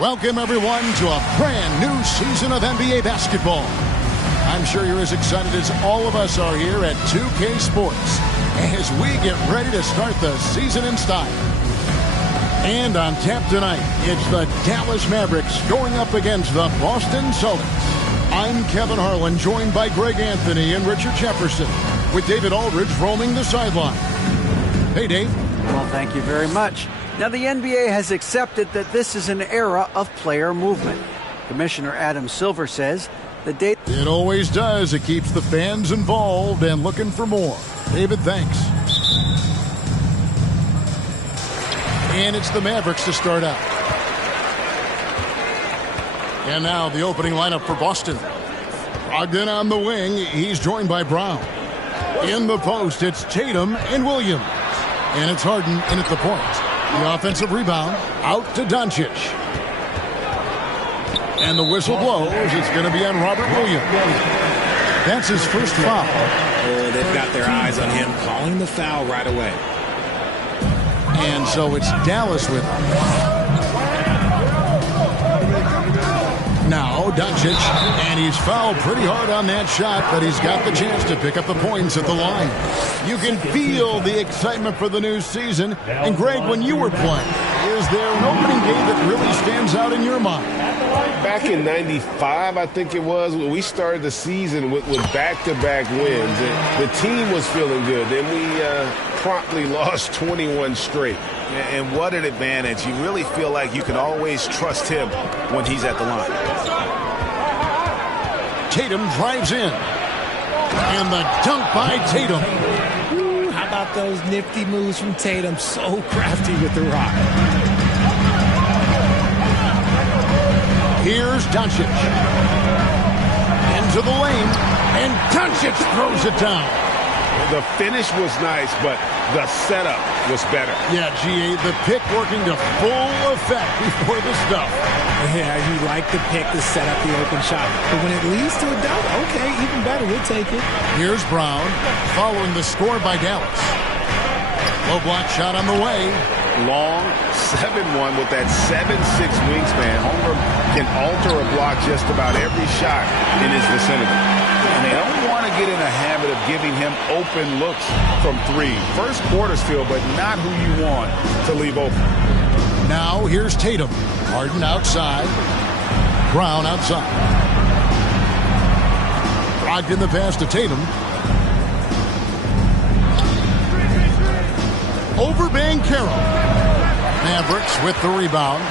Welcome, everyone, to a brand new season of NBA basketball. I'm sure you're as excited as all of us are here at 2K Sports as we get ready to start the season in style. And on tap tonight, it's the Dallas Mavericks going up against the Boston Celtics. I'm Kevin Harlan, joined by Greg Anthony and Richard Jefferson, with David Aldridge roaming the sideline. Hey, Dave. Well, thank you very much. Now, the NBA has accepted that this is an era of player movement. Commissioner Adam Silver says the date... It always does. It keeps the fans involved and looking for more. David, thanks. And it's the Mavericks to start out. And now the opening lineup for Boston. Brogdon on the wing. He's joined by Brown. In the post, it's Tatum and Williams. And it's Harden in at the point. The offensive rebound out to Doncic. And the whistle blows. It's going to be on Robert Williams. That's his first foul. Oh, they've got their eyes on him, calling the foul right away. And so it's Dallas with him. Now Doncic, and he's fouled pretty hard on that shot, but he's got the chance to pick up the points at the line. You can feel the excitement for the new season. And Greg, when you were playing, is there an opening game that really stands out in your mind? Back in '95, I think it was, when we started the season with back-to-back wins. And the team was feeling good. Then we promptly lost 21 straight. And what an advantage. You really feel like you can always trust him when he's at the line. Tatum drives in. And the dunk by Tatum. Ooh, how about those nifty moves from Tatum? So crafty with the rock. Here's Doncic. Into the lane. And Doncic throws it down. The finish was nice, but the setup was better. Yeah, GA, the pick working to full effect before the stuff. Yeah, you like the pick to set up the open shot. But when it leads to a dunk, okay, even better, we'll take it. Here's Brown, following the score by Dallas. Low block shot on the way. Long 7-1 with that 7'6" wingspan. Holmgren can alter a block just about every shot in his vicinity. And they don't want to get in a habit of giving him open looks from three. First quarter still, but not who you want to leave open. Now here's Tatum. Harden outside. Brown outside. Brogdon the pass to Tatum. Over Banchero. Mavericks with the rebound.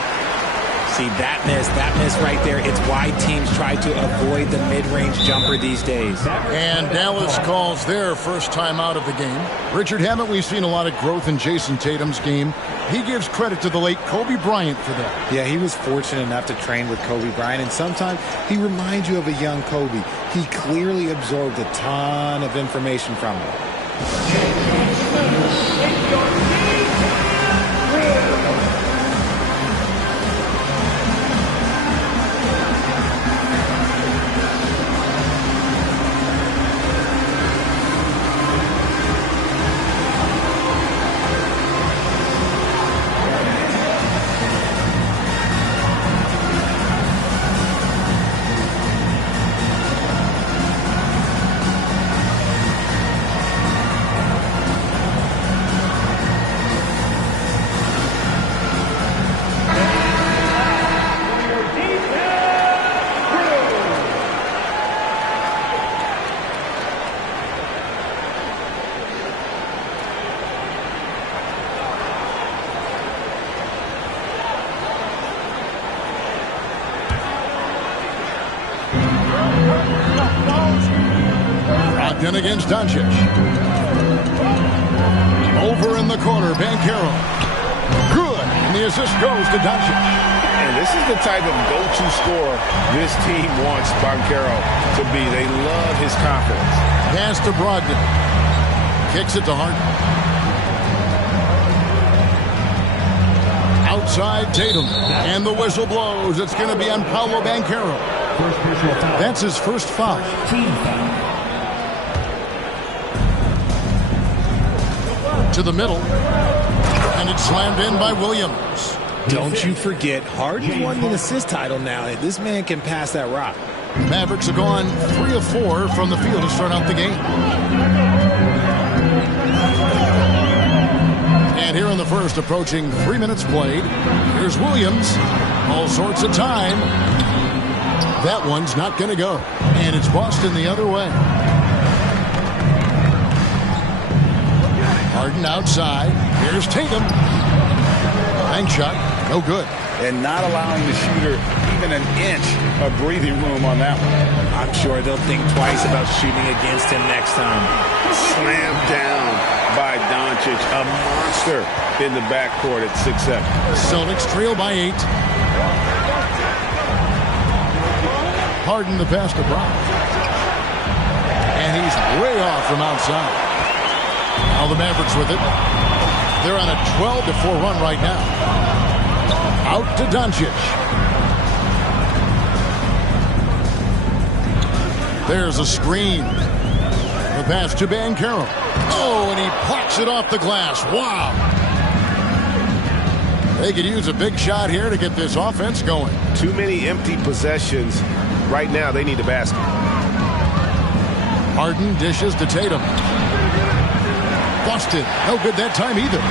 See, that miss right there. It's why teams try to avoid the mid-range jumper these days. And Dallas calls their first time out of the game. Richard, haven't we seen a lot of growth in Jason Tatum's game? He gives credit to the late Kobe Bryant for that. Yeah, he was fortunate enough to train with Kobe Bryant, and sometimes he reminds you of a young Kobe. He clearly absorbed a ton of information from him. Brogdon against Doncic. Over in the corner, Banchero. Good. And the assist goes to Doncic. And this is the type of go-to scorer this team wants Banchero to be. They love his confidence. Pass to Brogdon. Kicks it to Harden. Outside Tatum. And the whistle blows. It's going to be on Paolo Banchero. That's his first foul. To the middle. And it's slammed in by Williams. Don't you forget, Harden's won an assist title now. This man can pass that rock. Mavericks have gone 3 of 4 from the field to start out the game. And here in the first, approaching 3 minutes played, here's Williams. All sorts of time. That one's not going to go. And it's Boston the other way. Harden outside. Here's Tatum. Bank shot. No good. And not allowing the shooter even an inch of breathing room on that one. I'm sure they'll think twice about shooting against him next time. Slammed down by Doncic. A monster in the backcourt at 6'7". Celtics trail by 8. Harden the pass to Brown. And he's way off from outside. Now the Mavericks with it. They're on a 12-4 run right now. Out to Doncic. There's a screen. The pass to Banchero. Oh, and he plucks it off the glass. Wow. They could use a big shot here to get this offense going. Too many empty possessions. Right now, they need a basket. Harden dishes to Tatum. Busted. No good that time either.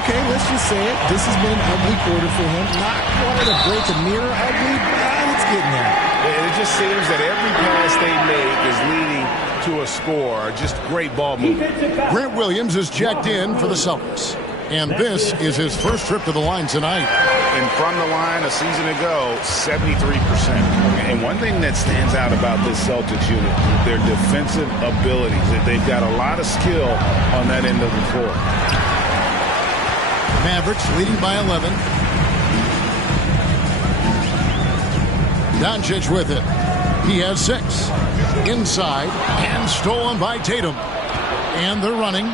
Okay, let's just say it. This has been an ugly quarter for him. Not wanting to break a mirror ugly, but it's getting there. And it just seems that every pass they make is leading to a score. Just great ball movement. Grant Williams is checked in for the Celtics. And this is his first trip to the line tonight. And from the line a season ago, 73%. And one thing that stands out about this Celtics unit, their defensive abilities. They've got a lot of skill on that end of the floor. Mavericks leading by 11. Doncic with it. He has 6. Inside and stolen by Tatum. And they're running.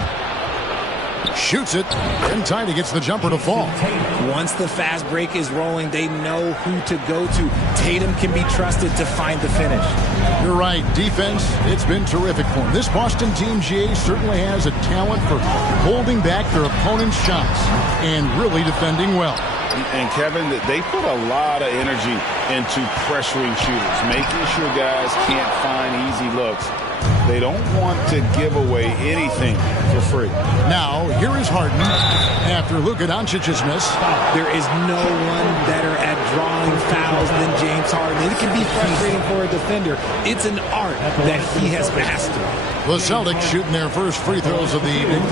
Shoots it. In time, he gets the jumper to fall. Once the fast break is rolling, they know who to go to. Tatum can be trusted to find the finish. You're right. Defense, it's been terrific for him. This Boston team, GA, certainly has a talent for holding back their opponent's shots and really defending well. And Kevin, they put a lot of energy into pressuring shooters, making sure guys can't find easy looks. They don't want to give away anything for free. Now, here is Harden after Luka Doncic's miss. There is no one better at drawing fouls than James Harden. It can be frustrating for a defender. It's an art that he has mastered. The Celtics shooting their first free throws of the evening.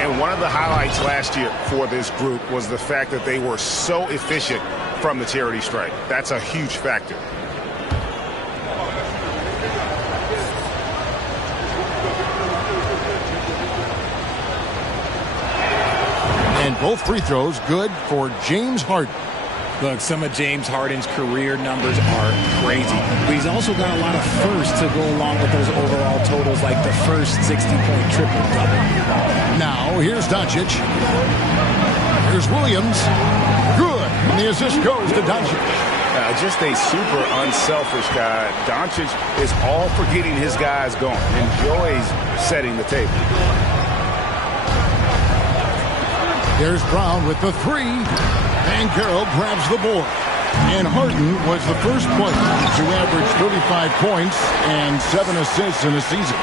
And one of the highlights last year for this group was the fact that they were so efficient from the charity stripe. That's a huge factor. And both free throws good for James Harden. Look, some of James Harden's career numbers are crazy. But he's also got a lot of firsts to go along with those overall totals, like the first 60-point triple-double. Now, here's Doncic. Here's Williams. Good. And the assist goes to Doncic. Just a super unselfish guy. Doncic is all for getting his guys going. Enjoys setting the table. There's Brown with the 3. Banchero grabs the board. And Harden was the first player to average 35 points and 7 assists in a season.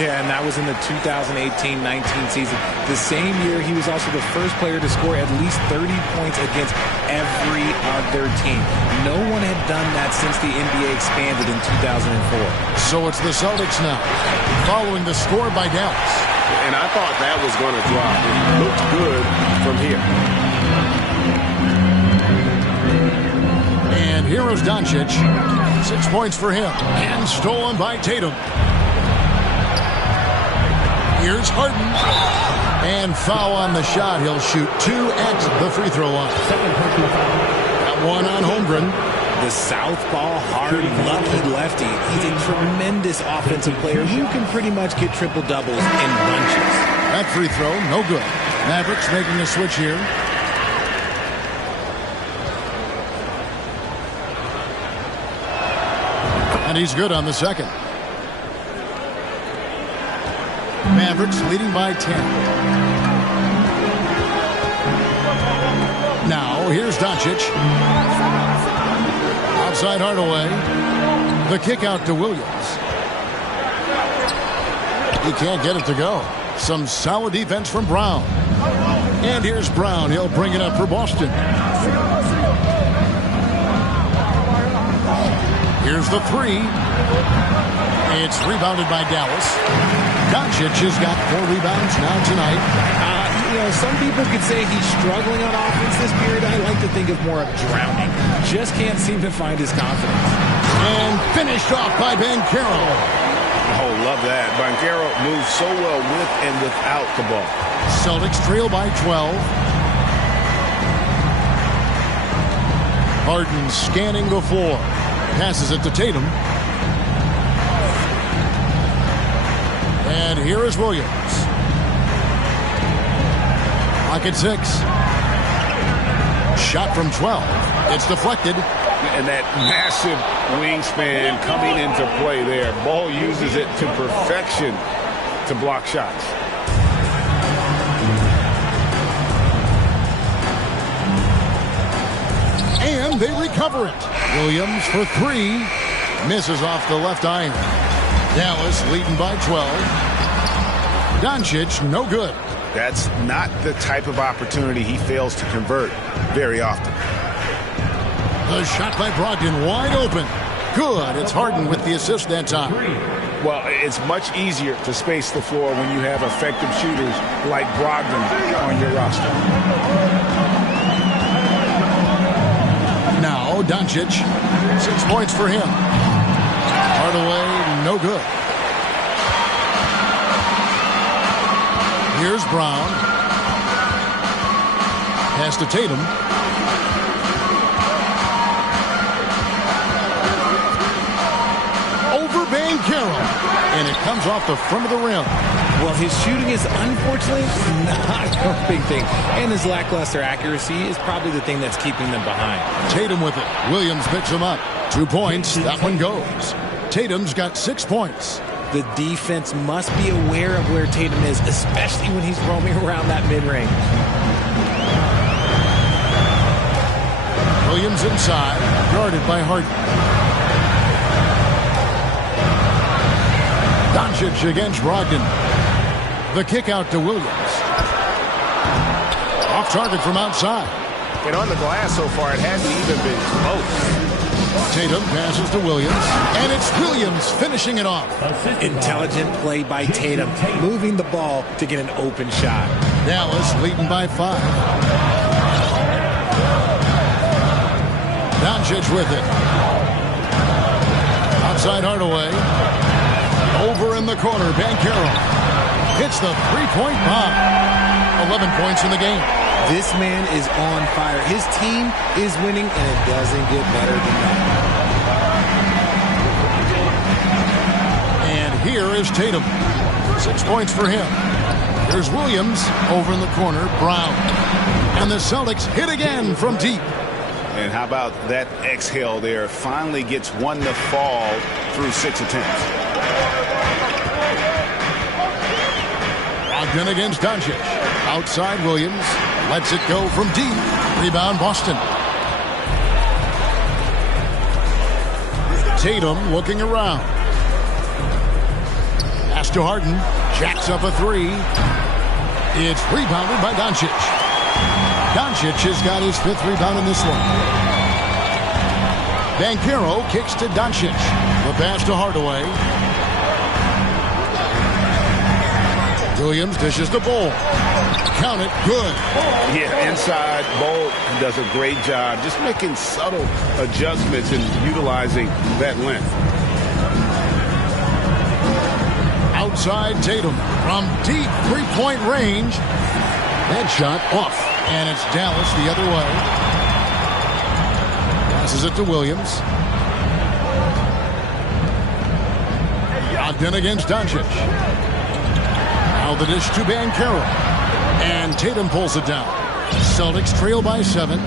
Yeah, and that was in the 2018-19 season. The same year, he was also the first player to score at least 30 points against every other team. No one had done that since the NBA expanded in 2004. So it's the Celtics now, following the score by Dallas. And I thought that was going to drop. It looked good from here. And here is Doncic. 6 points for him. And stolen by Tatum. Here's Harden. And foul on the shot. He'll shoot 2 at the free throw line. That one on Holmgren. The southpaw, hard, lucky lefty. He's a tremendous offensive player who can pretty much get triple-doubles in bunches. That free throw, no good. Mavericks making a switch here. And he's good on the second. Mavericks leading by 10. Now, Now here's Doncic. Outside Hardaway. The kick out to Williams. He can't get it to go. Some solid defense from Brown. And here's Brown. He'll bring it up for Boston. Here's the three. It's rebounded by Dallas. Doncic has got 4 rebounds now tonight. Some people could say he's struggling on offense this period. I like to think of more of drowning. Just can't seem to find his confidence. And finished off by Banchero. Oh, love that. Banchero moves so well with and without the ball. Celtics trail by 12. Harden scanning the floor. Passes it to Tatum. And here is Williams. Clock at 6. Shot from 12. It's deflected. And that massive wingspan coming into play there. Ball uses it to perfection to block shots. And they recover it. Williams for 3. Misses off the left iron. Dallas leading by 12. Doncic, no good. That's not the type of opportunity he fails to convert very often. The shot by Brogdon wide open. Good. It's Harden with the assist that time. Well, it's much easier to space the floor when you have effective shooters like Brogdon on your roster. Now Doncic, 6 points for him. Hardaway, no good. Here's Brown. Pass to Tatum. Over Banchero. And it comes off the front of the rim. Well, his shooting is unfortunately not a big thing. And his lackluster accuracy is probably the thing that's keeping them behind. Tatum with it. Williams picks him up. 2 points. That one goes. Tatum's got 6 points. The defense must be aware of where Tatum is, especially when he's roaming around that mid-range. Williams inside, guarded by Harden. Doncic against Brogdon. The kick out to Williams. Off target from outside. And on the glass so far, it hasn't even been close. Tatum passes to Williams, and it's Williams finishing it off. Intelligent play by Tatum, moving the ball to get an open shot. Dallas leading by 5. Doncic with it. Outside Hardaway. Over in the corner, Banchero hits the 3-point bomb. 11 points in the game. This man is on fire. His team is winning, and it doesn't get better than that. And here is Tatum. 6 points for him. Here's Williams over in the corner. Brown. And the Celtics hit again from deep. And how about that exhale there? Finally gets one to fall through 6 attempts. Brogdon against Doncic. Outside Williams. Lets it go from deep. Rebound Boston. Tatum looking around. Pass to Harden. Jacks up a 3. It's rebounded by Doncic. Doncic has got his 5th rebound in this one. Banchero kicks to Doncic. The pass to Hardaway. Williams dishes the Bol. Count it. Good. Yeah, inside, Bol does a great job just making subtle adjustments and utilizing that length. Outside Tatum from deep 3-point range. That shot off. And it's Dallas the other way. Passes it to Williams. Brogdon against Doncic. Now the dish to Banchero. And Tatum pulls it down. Celtics trail by 7.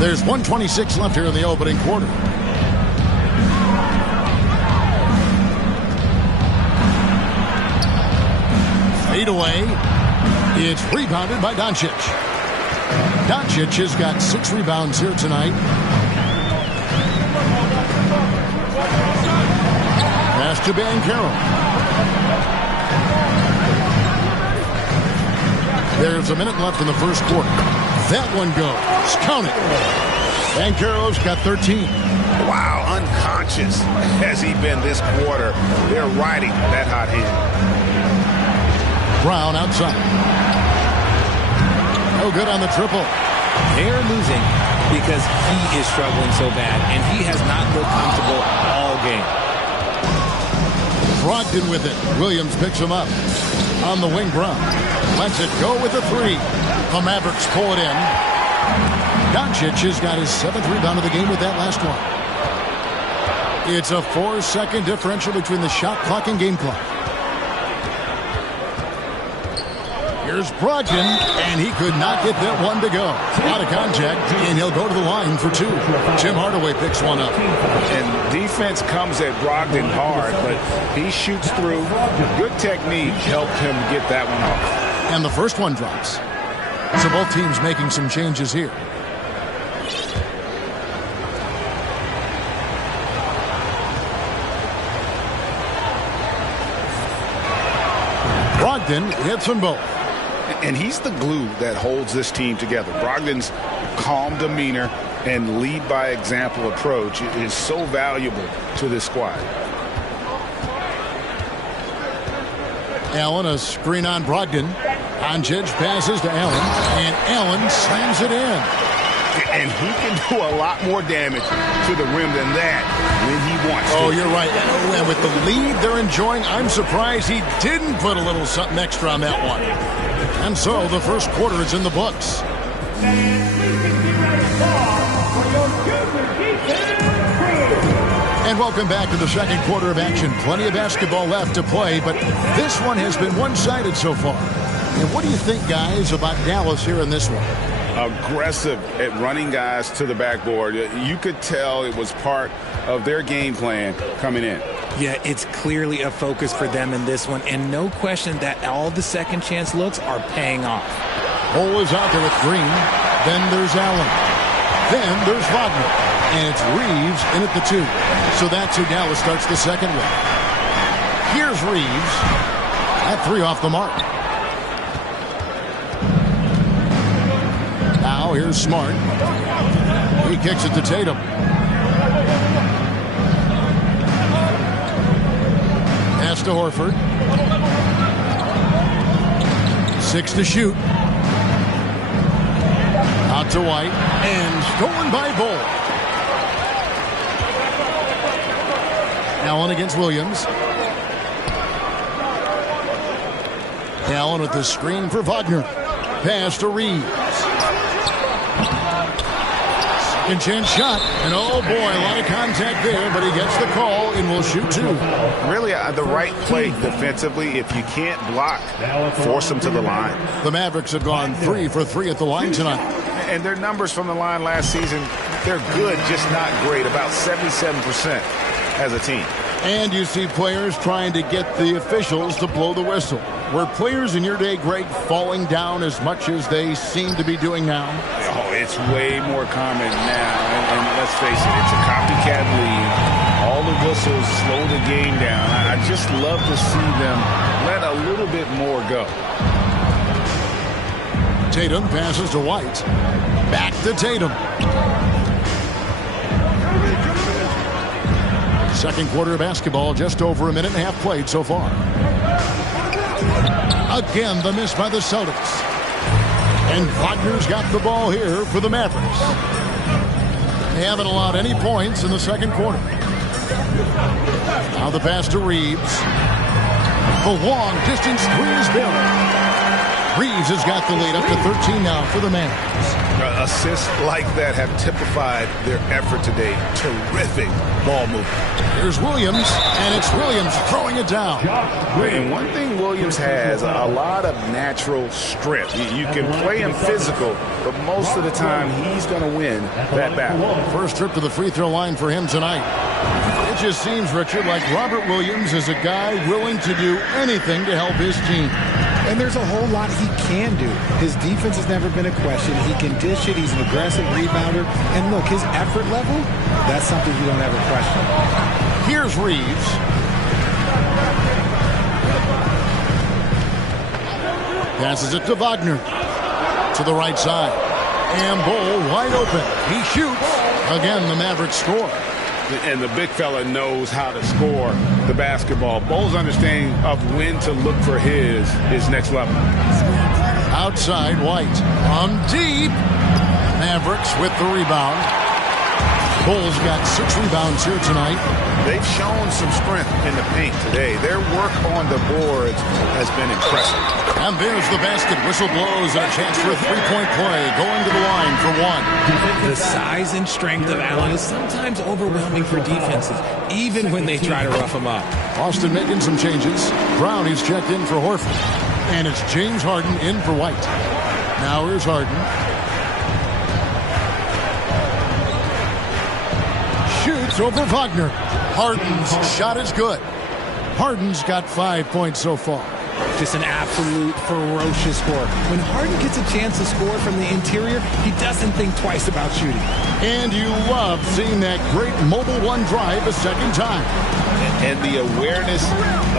There's 1:26 left here in the opening quarter. Fade away. It's rebounded by Doncic. Doncic has got 6 rebounds here tonight. Pass to Banchero. There's a minute left in the first quarter. That one goes. Count it. Banchero's got 13. Wow, unconscious has he been this quarter. They're riding that hot hand. Brown outside. No good on the triple. They're losing because he is struggling so bad, and he has not looked comfortable all game. Brogdon with it. Williams picks him up. On the wing, Brown lets it go with a 3. The Mavericks pull it in. Doncic has got his 7th rebound of the game with that last one. It's a 4-second differential between the shot clock and game clock. Here's Brogdon, and he could not get that one to go. Out of contact, and he'll go to the line for 2. Tim Hardaway picks one up. And defense comes at Brogdon hard, but he shoots through. Good technique helped him get that one off. And the first one drops. So both teams making some changes here. Brogdon hits them both. And he's the glue that holds this team together. Brogdon's calm demeanor and lead by example approach is so valuable to this squad. Allen, a screen on Brogdon. Doncic passes to Allen, and Allen slams it in. And he can do a lot more damage to the rim than that when he wants to. Oh, you're right. And with the lead they're enjoying, I'm surprised he didn't put a little something extra on that one. And so the first quarter is in the books. And welcome back to the second quarter of action. Plenty of basketball left to play, but this one has been one-sided so far. And what do you think, guys, about Dallas here in this one? Aggressive at running guys to the backboard. You could tell it was part of their game plan coming in. Yeah, it's clearly a focus for them in this one, and no question that all the second chance looks are paying off. Cole is out there with Green. Then there's Allen. Then there's Wagner. And it's Reeves in at the 2. So that's who Dallas starts the second with. Here's Reeves. That 3 off the mark. Now here's Smart. He kicks it to Tatum. Pass to Horford. 6 to shoot. Out to White. And stolen by Bull. Allen against Williams. Allen with the screen for Wagner. Pass to Reeves. Second chance shot. And oh boy, a lot of contact there, but he gets the call and will shoot 2. Really the right play defensively. If you can't block, force them to the line. The Mavericks have gone 3 for 3 at the line tonight. And their numbers from the line last season, they're good, just not great. About 77% as a team. And you see players trying to get the officials to blow the whistle. Were players in your day, Greg, falling down as much as they seem to be doing now? Oh, it's way more common now. And let's face it, it's a copycat league. All the whistles slow the game down. I just love to see them let a little bit more go. Tatum passes to White. Back to Tatum. Second quarter of basketball, just over a minute and a half played so far. Again, the miss by the Celtics. And Wagner's got the ball here for the Mavericks. They haven't allowed any points in the second quarter. Now the pass to Reeves. The long distance 3 is Barrett. Reeves has got the lead up to 13 now for the Mavericks. Assists like that have typified their effort today. Terrific ball movement. Here's Williams, and it's Williams throwing it down. And one thing Williams has, a lot of natural strength. You can play him physical, but most of the time he's going to win that battle. First trip to the free throw line for him tonight. It just seems, Richard, like Robert Williams is a guy willing to do anything to help his team. And there's a whole lot he can do. His defense has never been a question. He can dish it. He's an aggressive rebounder. And look, his effort level, that's something you don't ever question. Here's Reeves. Passes it to Wagner. To the right side. And Bull wide open. He shoots. Again, the Mavericks score. And the big fella knows how to score the basketball. Bull's understanding of when to look for his next level. Outside, White. On deep. Mavericks with the rebound. Bull's got 6 rebounds here tonight. They've shown some strength in the paint today. Their work on the boards has been impressive. And there's the basket. Whistle blows and a chance for a three-point play. Going to the line for one. The size and strength of Allen is sometimes overwhelming for defenses, even when they try to rough him up. Austin making some changes. Brown is checked in for Horford. And it's James Harden in for White. Now here's Harden. Shoots over Wagner. Harden's shot is good. Harden's got 5 points so far. Just an absolute ferocious score. When Harden gets a chance to score from the interior, he doesn't think twice about shooting. And you love seeing that great mobile one drive a second time. And the awareness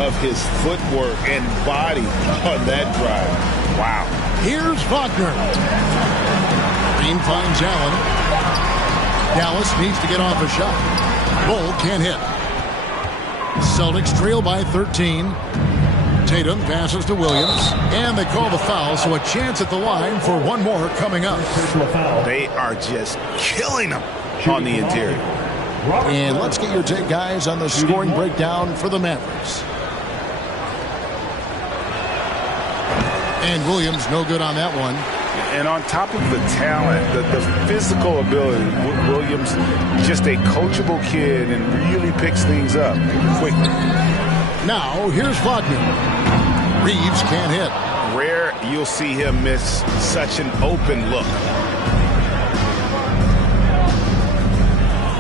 of his footwork and body on that drive. Wow. Here's Wagner. Green finds Allen. Dallas needs to get off a shot. Bull can't hit. Celtics trail by 13. Tatum passes to Williams. And they call the foul, so a chance at the line for one more coming up. They are just killing them on the interior. And let's get your take, guys, on the scoring breakdown for the Mavericks. And Williams no good on that one. And on top of the talent, the physical ability, Williams just a coachable kid and really picks things up quickly. Now here's Wagner. Reeves can't hit. Rare you'll see him miss such an open look.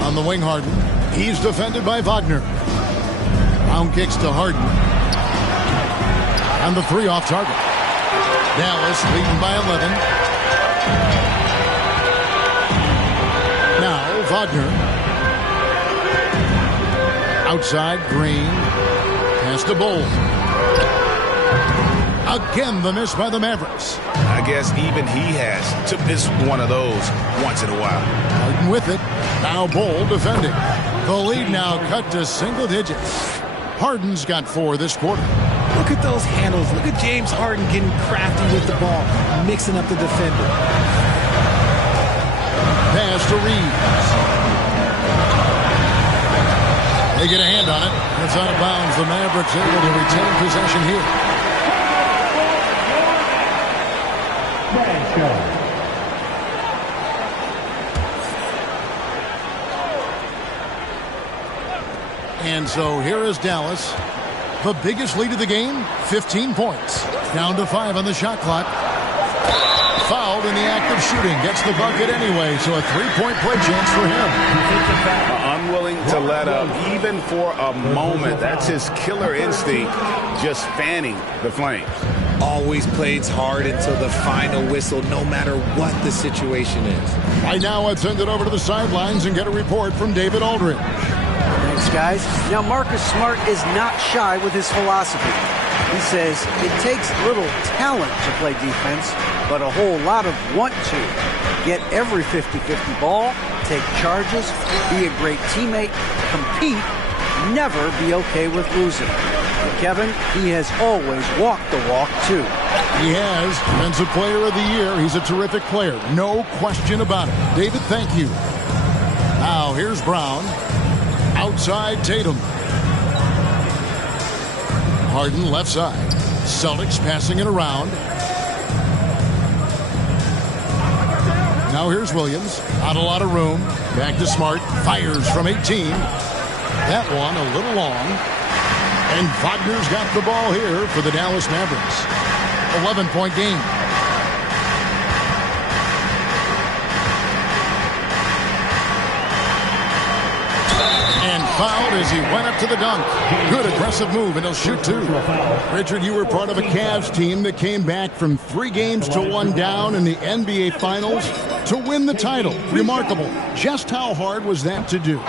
On the wing, Harden. He's defended by Wagner. Brown kicks to Harden. And the 3 off target. Dallas leading by 11. Now Wagner. Outside, Green. Pass to Bull. Again, the miss by the Mavericks. I guess even he has to miss one of those once in a while. Harden with it. Now Bull defending. The lead now cut to single digits. Harden's got 4 this quarter. Look at those handles. Look at James Harden getting crafty with the ball, mixing up the defender. Pass to Reeves. They get a hand on it. It's out of bounds. The Mavericks able to retain possession here. And so here is Dallas. The biggest lead of the game, 15 points. Down to 5 on the shot clock. Fouled in the act of shooting. Gets the bucket anyway, so a 3-point play chance for him. Unwilling to let up, even for a moment. That's his killer instinct, just fanning the flames. Always plays hard until the final whistle, no matter what the situation is. Right now, I'd send it over to the sidelines and get a report from David Aldridge. Thanks, guys. Now, Marcus Smart is not shy with his philosophy. He says it takes little talent to play defense, but a whole lot of want to. Get every 50-50 ball, take charges, be a great teammate, compete, never be okay with losing. And Kevin, he has always walked the walk, too. He has. Defensive Player of the Year. He's a terrific player. No question about it. David, thank you. Now, here's Brown. Outside Tatum. Harden left side. Celtics passing it around. Now here's Williams. Not a lot of room. Back to Smart. Fires from 18. That one a little long. And Wagner's got the ball here for the Dallas Mavericks. 11-point game. And fouled as he went up to the dunk. Good aggressive move, and he'll shoot two. Richard, you were part of a Cavs team that came back from 3 games to 1 down in the NBA Finals to win the title. Remarkable. Just how hard was that to do?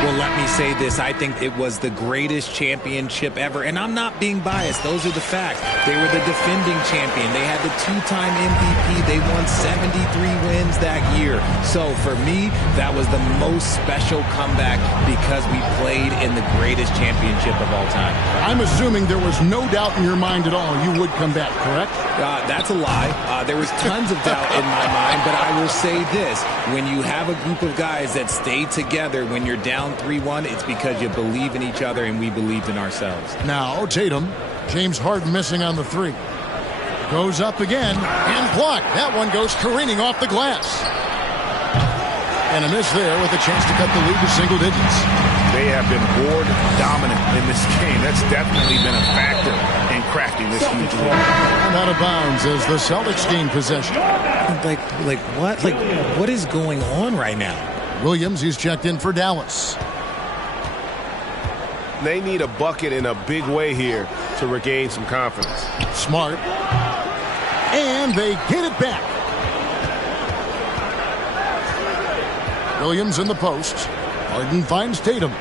Well, let me say this. I think it was the greatest championship ever. And I'm not being biased. Those are the facts. They were the defending champion. They had the 2-time MVP. They won 73 wins that year. So for me, that was the most special comeback because we played in the greatest championship of all time. I'm assuming there was no doubt in your mind at all you would come back, correct? That's a lie. There was tons of doubt in my mind, but I will say this. When you have a group of guys that stay together when you're down 3-1, it's because you believe in each other and we believed in ourselves. Now Tatum, James Harden missing on the 3. Goes up again and blocked. That one goes careening off the glass. And a miss there with a chance to cut the lead to single digits. They have been board dominant in this game. That's definitely been a factor in crafting this huge lead. And out of bounds as the Celtics gain possession. Like what? Like what is going on right now? Williams, he's checked in for Dallas. They need a bucket in a big way here to regain some confidence. Smart. And they get it back. Williams in the post. Harden finds Tatum.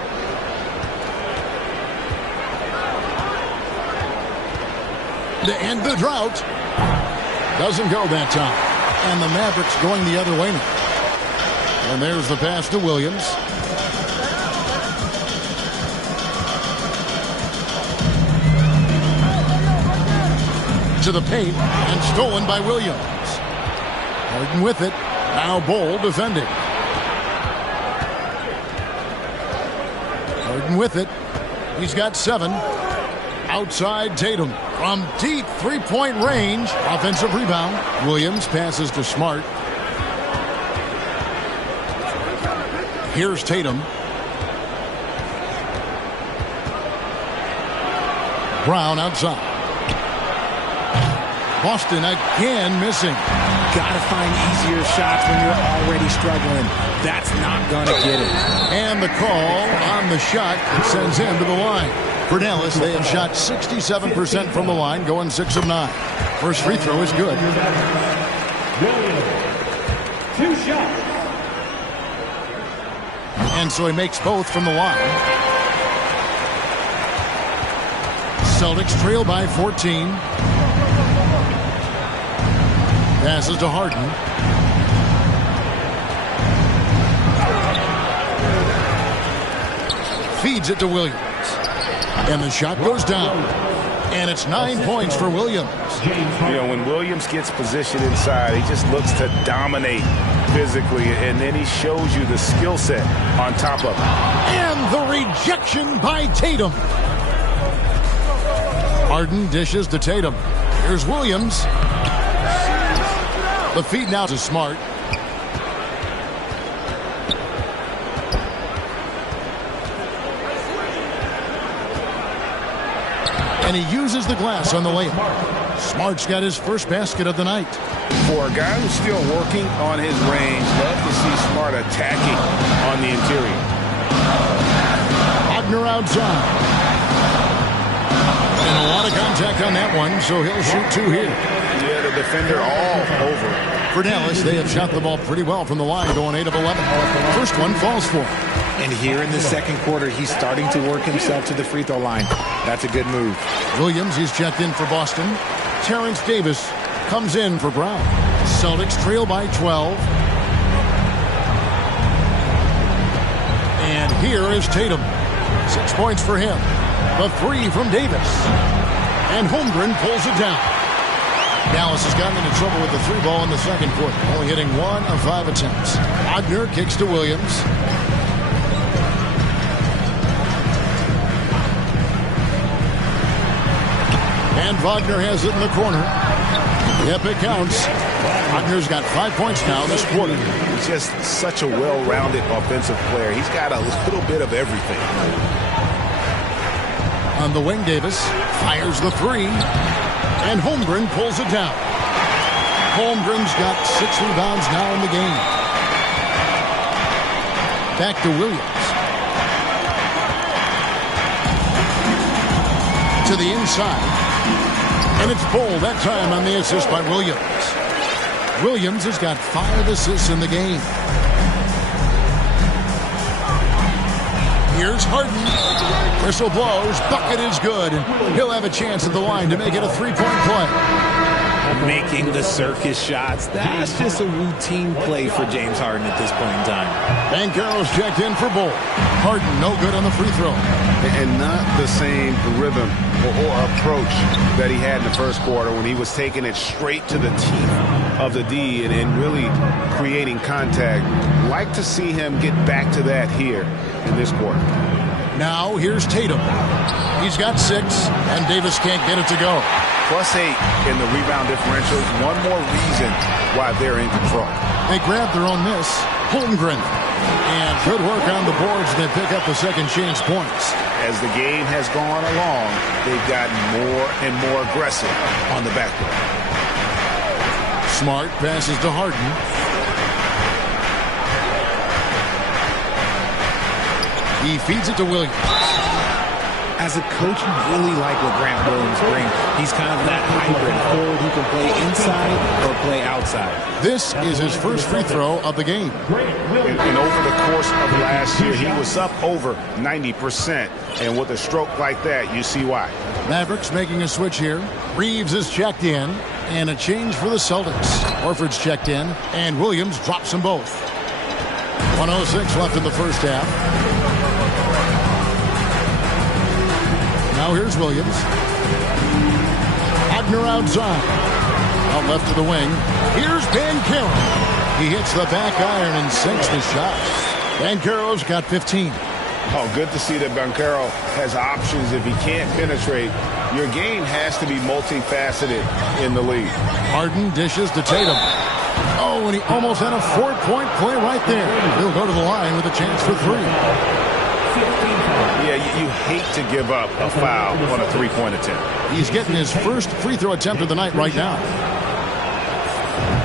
To end the drought. Doesn't go that time. And the Mavericks going the other way now. And there's the pass to Williams. To the paint and stolen by Williams. Harden with it. Now Bol defending. Harden with it. He's got 7. Outside Tatum from deep 3-point range. Offensive rebound. Williams passes to Smart. Here's Tatum. Brown outside. Boston again missing. Gotta find easier shots when you're already struggling. That's not gonna get it. And the call on the shot sends him to the line. For Dallas, they have shot 67% from the line, going 6 of 9. First free throw is good. 2 shots. And so he makes both from the line. Celtics trail by 14. Passes to Harden. Feeds it to Williams. And the shot goes down. And it's 9 points for Williams. You know, when Williams gets positioned inside, he just looks to dominate physically, and then he shows you the skill set on top of it. And the rejection by Tatum. Harden dishes to Tatum. Here's Williams. The feed now to Smart. And he uses the glass on the layup. Smart's got his first basket of the night. For a guy who's still working on his range, love to see Smart attacking on the interior. Wagner outside. And a lot of contact on that one, so he'll shoot 2 here. Yeah, the defender all over. For Dallas, they have shot the ball pretty well from the line, going 8 of 11. First one falls for him. And here in the second quarter, he's starting to work himself to the free throw line. That's a good move. Williams, he's checked in for Boston. Terrence Davis comes in for Brown. Celtics trail by 12. And here is Tatum. 6 points for him. The 3 from Davis. And Holmgren pulls it down. Dallas has gotten into trouble with the 3 ball in the second quarter, only hitting 1 of 5 attempts. Wagner kicks to Williams. And Wagner has it in the corner. Yep, it counts. Wagner's got 5 points now this quarter. He's just such a well-rounded offensive player. He's got a little bit of everything. On the wing, Davis fires the 3. And Holmgren pulls it down. Holmgren's got 6 rebounds now in the game. Back to Williams. to the inside. And it's Bull that time on the assist by Williams. Williams has got 5 assists in the game. Here's Harden. Whistle blows. Bucket is good. And he'll have a chance at the line to make it a 3-point play. Making the circus shots. That's just a routine play for James Harden at this point in time. Banchero's checked in for Bull. Harden no good on the free throw. And not the same rhythm or approach that he had in the first quarter when he was taking it straight to the teeth of the D and really creating contact. Like to see him get back to that here in this quarter. Now here's Tatum. He's got 6, and Davis can't get it to go. +8 in the rebound differential. One more reason why they're in control. They grab their own miss. Holmgren. And good work on the boards. They pick up the second chance points. As the game has gone along, they've gotten more and more aggressive on the backboard. Smart passes to Harden. He feeds it to Williams. As a coach, you really like what Grant Williams brings. He's kind of that hybrid forward who can play inside or play outside. This is his first free throw of the game. And over the course of last year, he was up over 90%. And with a stroke like that, you see why. Mavericks making a switch here. Reeves is checked in. And a change for the Celtics. Horford's checked in. And Williams drops them both. 1:06 left in the first half. Now here's Williams. Wagner outside. Out left to the wing. Here's Banchero. He hits the back iron and sinks the shot. Banchero's got 15. Oh, good to see that Banchero has options if he can't penetrate. Your game has to be multifaceted in the league. Harden dishes to Tatum. Oh, and he almost had a 4-point play right there. He'll go to the line with a chance for 3. Yeah, you hate to give up a foul on a 3-point attempt. He's getting his first free throw attempt of the night right now.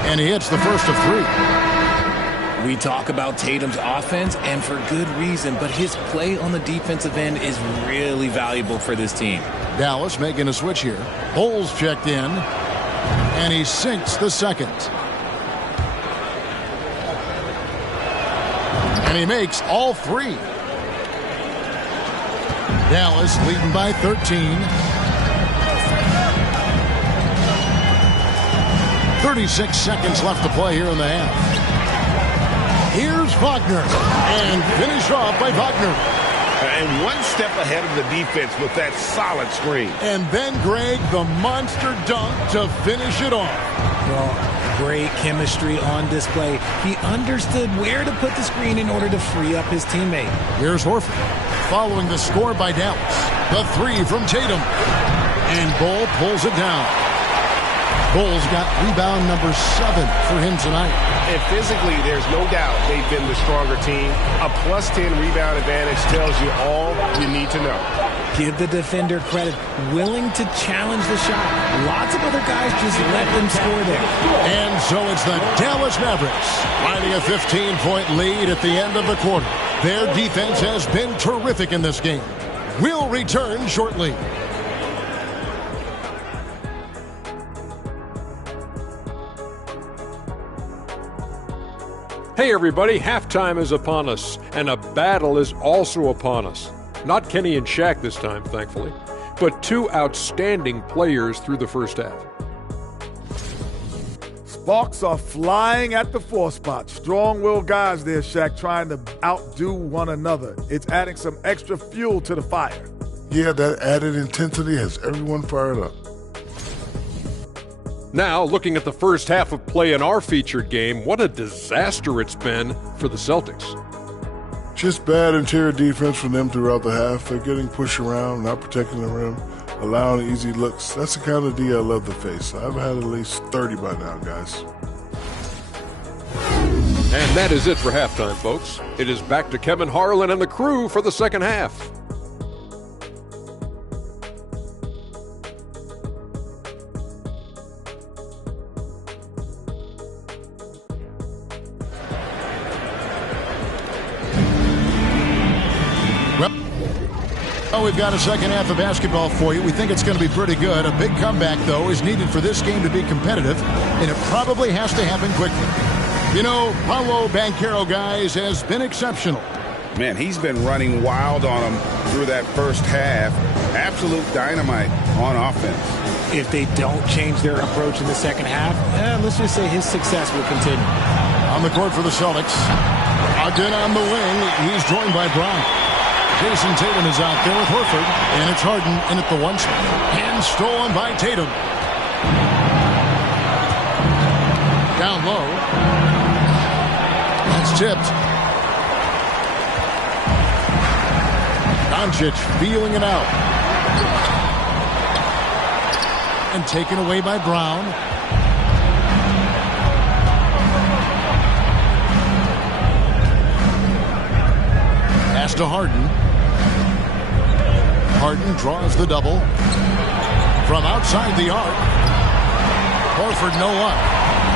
And he hits the first of 3. We talk about Tatum's offense, and for good reason, but his play on the defensive end is really valuable for this team. Dallas making a switch here. Bull's checked in, and he sinks the second. And he makes all 3. Dallas leading by 13. 36 seconds left to play here in the half. Here's Wagner, and finished off by Wagner. And one step ahead of the defense with that solid screen. And then Greg, the monster dunk to finish it off. Well, great chemistry on display. He understood where to put the screen in order to free up his teammate. Here's Horford, following the score by Dallas. The 3 from Tatum. And Bull pulls it down. Bull's got rebound number 7 for him tonight. And physically, there's no doubt they've been the stronger team. A +10 rebound advantage tells you all you need to know. Give the defender credit, willing to challenge the shot. Lots of other guys just let them score there. And so it's the Dallas Mavericks riding a 15-point lead at the end of the quarter. Their defense has been terrific in this game. We'll return shortly. Hey everybody, halftime is upon us, and a battle is also upon us. Not Kenny and Shaq this time, thankfully, but 2 outstanding players through the first half. Sparks are flying at the 4 spot. Strong-willed guys there, Shaq, trying to outdo one another. It's adding some extra fuel to the fire. Yeah, that added intensity has everyone fired up. Now, looking at the first half of play in our featured game, what a disaster it's been for the Celtics. Just bad interior defense from them throughout the half. They're getting pushed around, not protecting the rim, allowing easy looks. That's the kind of D I love to face. I've had at least 30 by now, guys. And that is it for halftime, folks. It is back to Kevin Harlan and the crew for the second half. Well, we've got a second half of basketball for you. We think it's going to be pretty good. A big comeback, though, is needed for this game to be competitive, and it probably has to happen quickly. You know, Paolo Banchero, guys, has been exceptional. Man, he's been running wild on them through that first half. Absolute dynamite on offense. If they don't change their approach in the second half, let's just say his success will continue. On the court for the Celtics. Ogden on the wing. He's joined by Brown. Jason Tatum is out there with Horford, and it's Harden in at the one spot. And stolen by Tatum. Down low. It's tipped. Doncic feeling it out. And taken away by Brown. Pass to Harden. Harden draws the double. From outside the arc. Horford no luck.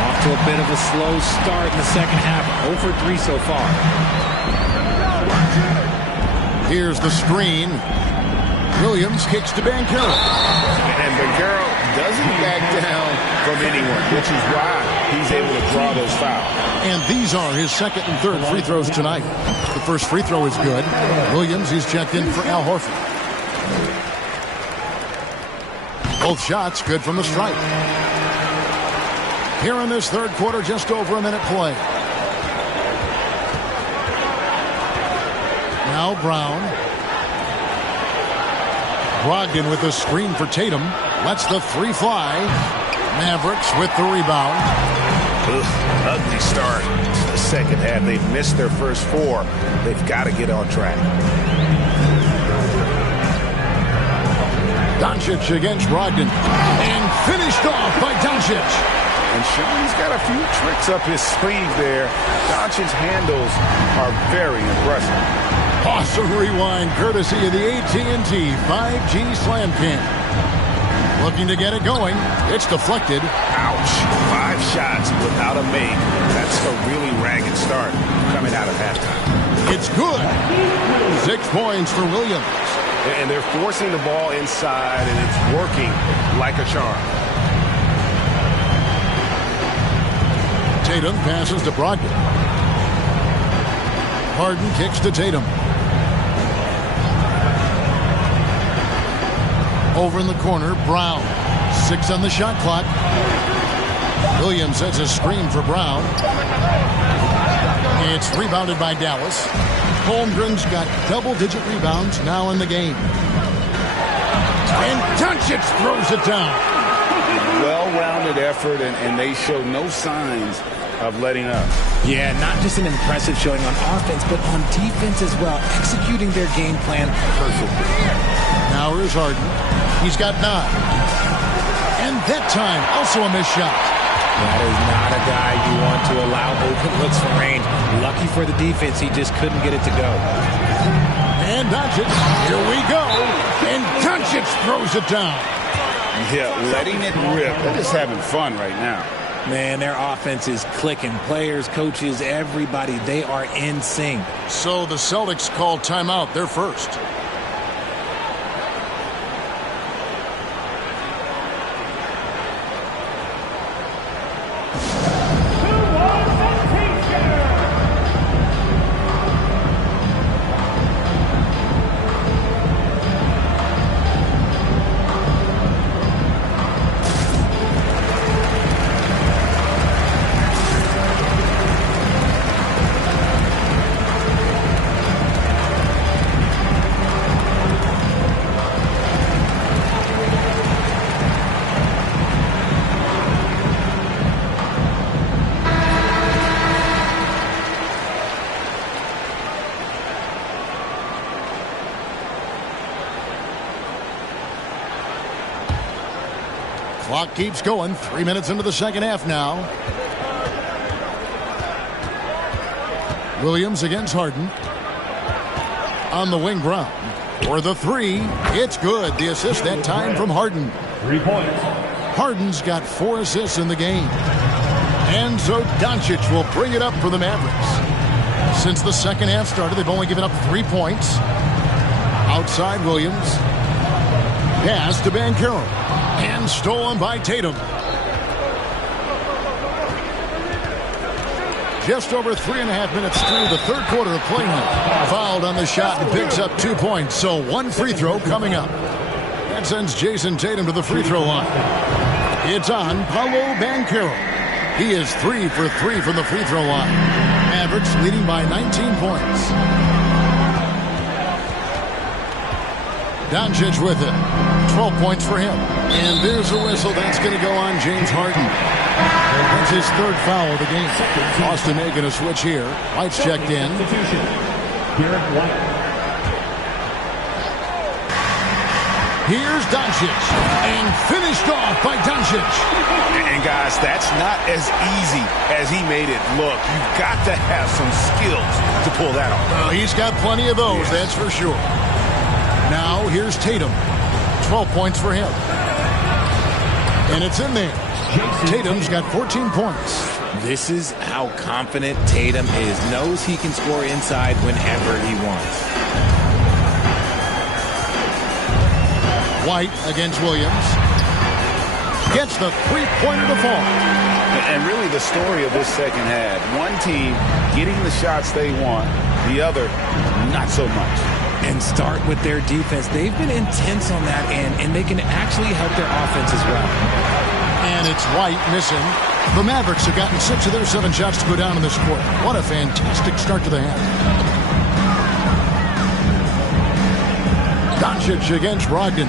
Off to a bit of a slow start in the second half. 0 for 3 so far. Here's the screen. Williams kicks to Banchero. And Banchero doesn't back down from anyone, which is why he's able to draw those fouls. And these are his second and third free throws tonight. The first free throw is good. Williams is checked in for Al Horford. Both shots good from the stripe. Here in this third quarter, just over a minute play. Now Brown. Brogdon with the screen for Tatum. Lets the three fly. Mavericks with the rebound. Ugly start to the second half. They've missed their first four. They've got to get on track. Doncic against Brogdon. And finished off by Doncic. And Sean's got a few tricks up his sleeve there. Doncic's handles are very impressive. Awesome rewind courtesy of the AT&T 5G Slam Cam. Looking to get it going. It's deflected. Ouch. 5 shots without a make. That's a really ragged start coming out of halftime. It's good. 6 points for Williams. And they're forcing the ball inside, and it's working like a charm. Tatum passes to Brogdon. Harden kicks to Tatum. Over in the corner, Brown. 6 on the shot clock. Williams sets a screen for Brown. It's rebounded by Dallas. Holmgren's got double-digit rebounds now in the game. And Doncic throws it down. Well-rounded effort, and they show no signs of letting up. Yeah, not just an impressive showing on offense, but on defense as well, executing their game plan perfectly. Now here's Harden. He's got 9. And that time, also a missed shot. That is not a guy you want to allow open looks from range. Lucky for the defense, he just couldn't get it to go. And Doncic, here we go. And Doncic throws it down. Yeah, letting it rip. They're just having fun right now. Man, their offense is clicking. Players, coaches, everybody, they are in sync. So the Celtics called timeout. They're first. Clock keeps going. 3 minutes into the second half now. Williams against Harden. On the wing, Brown. For the 3. It's good. The assist that time from Harden. 3 points. Harden's got 4 assists in the game. And so Doncic will bring it up for the Mavericks. Since the second half started, they've only given up 3 points. Outside Williams. Pass to Banchero. And stolen by Tatum. Just over 3.5 minutes through the third quarter of play now. Fouled on the shot and picks up 2 points. So one free throw coming up. That sends Jason Tatum to the free throw line. It's on Paolo Banchero. He is 3 for 3 from the free throw line. Mavericks leading by 19 points. Doncic with it. 12 points for him. And there's a whistle. That's going to go on James Harden. That's his third foul of the game. Boston making a switch here. White's checked in. Here's Doncic. And finished off by Doncic. And guys, that's not as easy as he made it look. You've got to have some skills to pull that off. Well, he's got plenty of those, that's for sure. Now, here's Tatum. 12 points for him. And it's in there. Tatum's got 14 points. This is how confident Tatum is. Knows he can score inside whenever he wants. White against Williams. Gets the three-pointer to fall. And really the story of this second half. One team getting the shots they want. The other, not so much. And start with their defense. They've been intense on that end, and they can actually help their offense as well. And it's White missing. The Mavericks have gotten 6 of their 7 shots to go down in this quarter. What a fantastic start to the half. Doncic against Brogdon.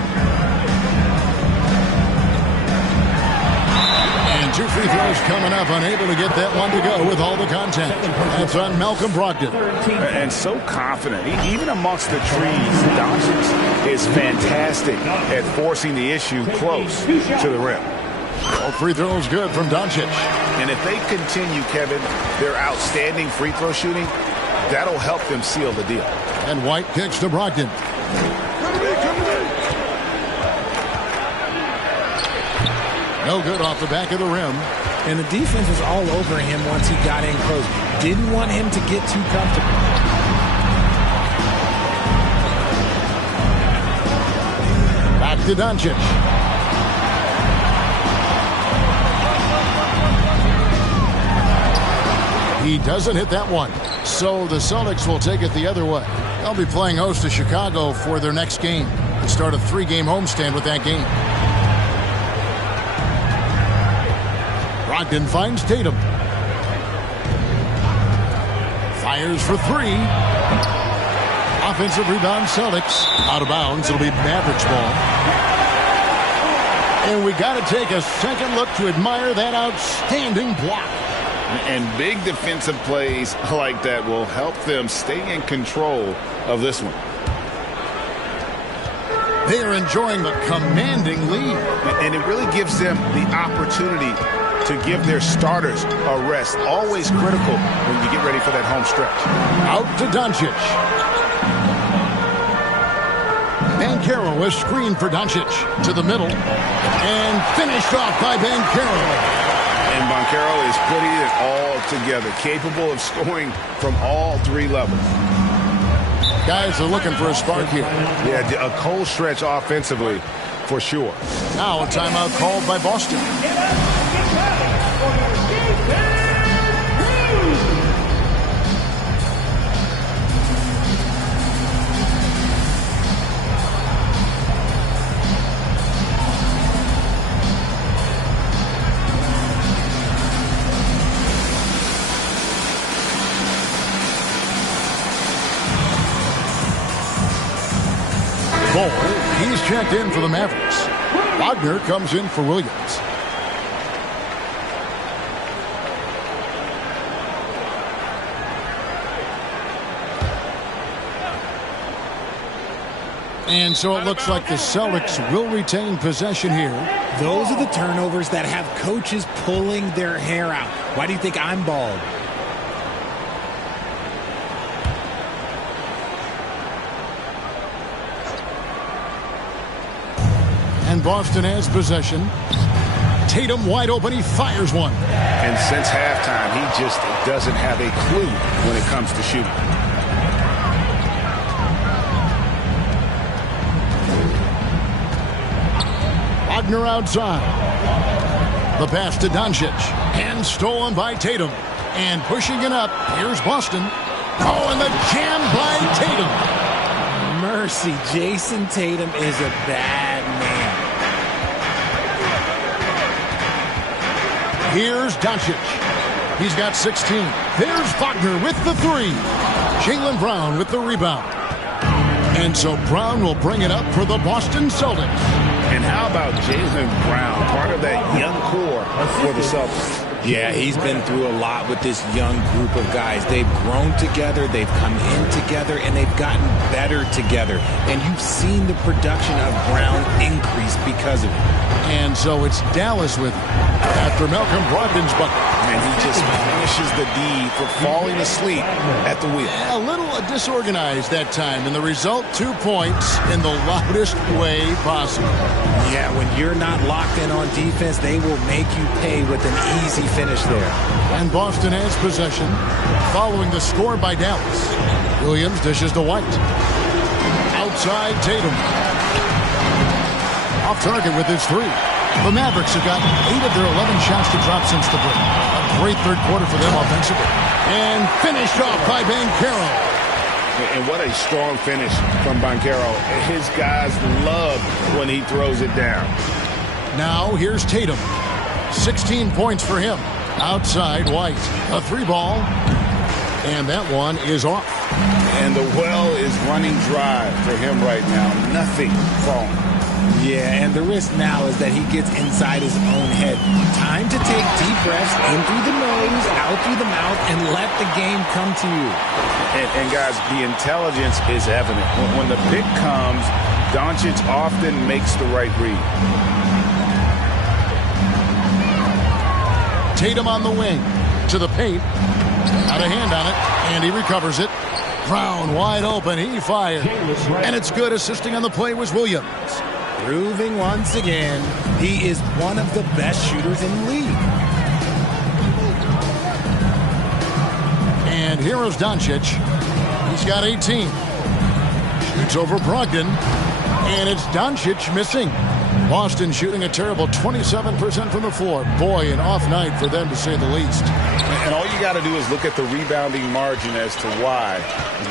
And 2 free throws coming up. Unable to get that one to go with all the contact. That's on Malcolm Brogdon. And so confident. Even amongst the trees, Doncic is fantastic at forcing the issue close to the rim. All free throws good from Doncic. And if they continue, Kevin, their outstanding free throw shooting, that'll help them seal the deal. And White kicks to Brogdon. No good off the back of the rim. And the defense was all over him once he got in close. Didn't want him to get too comfortable. Back to Doncic. He doesn't hit that one. So the Celtics will take it the other way. They'll be playing host to Chicago for their next game. They start a 3-game homestand with that game. Brogdon finds Tatum. Fires for 3. Offensive rebound Celtics. Out of bounds. It'll be Mavericks ball. And we got to take a second look to admire that outstanding block. And big defensive plays like that will help them stay in control of this one. They are enjoying the commanding lead. And it really gives them the opportunity to give their starters a rest. Always critical when you get ready for that home stretch. Out to Doncic. Banchero is screened for Doncic to the middle. And finished off by Banchero. And Banchero is putting it all together, capable of scoring from all 3 levels. Guys are looking for a spark here. Yeah, a cold stretch offensively, for sure. Now a timeout called by Boston. He's checked in for the Mavericks. Wagner comes in for Williams. And so it looks like the Celtics will retain possession here. Those are the turnovers that have coaches pulling their hair out. Why do you think I'm bald? And Boston has possession. Tatum wide open. He fires one. And since halftime, he just doesn't have a clue when it comes to shooting. Wagner outside. The pass to Doncic. And stolen by Tatum. And pushing it up, here's Boston. Oh, and the jam by Tatum. Mercy, Jason Tatum is a bad man. Here's Doncic. He's got 16. There's Wagner with the three. Jaylen Brown with the rebound. And so Brown will bring it up for the Boston Celtics. And how about Jaylen Brown, part of that young core for the Celtics? Yeah, he's been through a lot with this young group of guys. They've grown together, they've come in together, and they've gotten better together. And you've seen the production of Brown increase because of it. And so it's Dallas with it after Malcolm Brogdon's bucket. And he just finishes the D for falling asleep at the wheel. A little disorganized that time, and the result, 2 points in the loudest way possible. Yeah, when you're not locked in on defense, they will make you pay with an easy finish there. And Boston has possession following the score by Dallas. Williams dishes to White. Outside Tatum. Off target with his three. The Mavericks have got 8 of their 11 shots to drop since the break. A great third quarter for them offensively. And finished off by Banchero. And what a strong finish from Banchero. His guys love when he throws it down. Now here's Tatum. 16 points for him. Outside White. A three ball. And that one is off. And the well is running dry for him right now. Nothing falling. Yeah, and the risk now is that he gets inside his own head. Time to take deep breaths in through the nose, out through the mouth, and let the game come to you. And guys, the intelligence is evident. When the pick comes, Doncic often makes the right read. Tatum on the wing. To the paint. Got a hand on it, and he recovers it. Brown wide open. He fired. And it's good. Assisting on the play was Williams. Proving once again, he is one of the best shooters in the league. And here is Doncic. He's got 18. Shoots over Brogdon. And it's Doncic missing. Boston shooting a terrible 27% from the floor. Boy, an off night for them, to say the least. And all you got to do is look at the rebounding margin as to why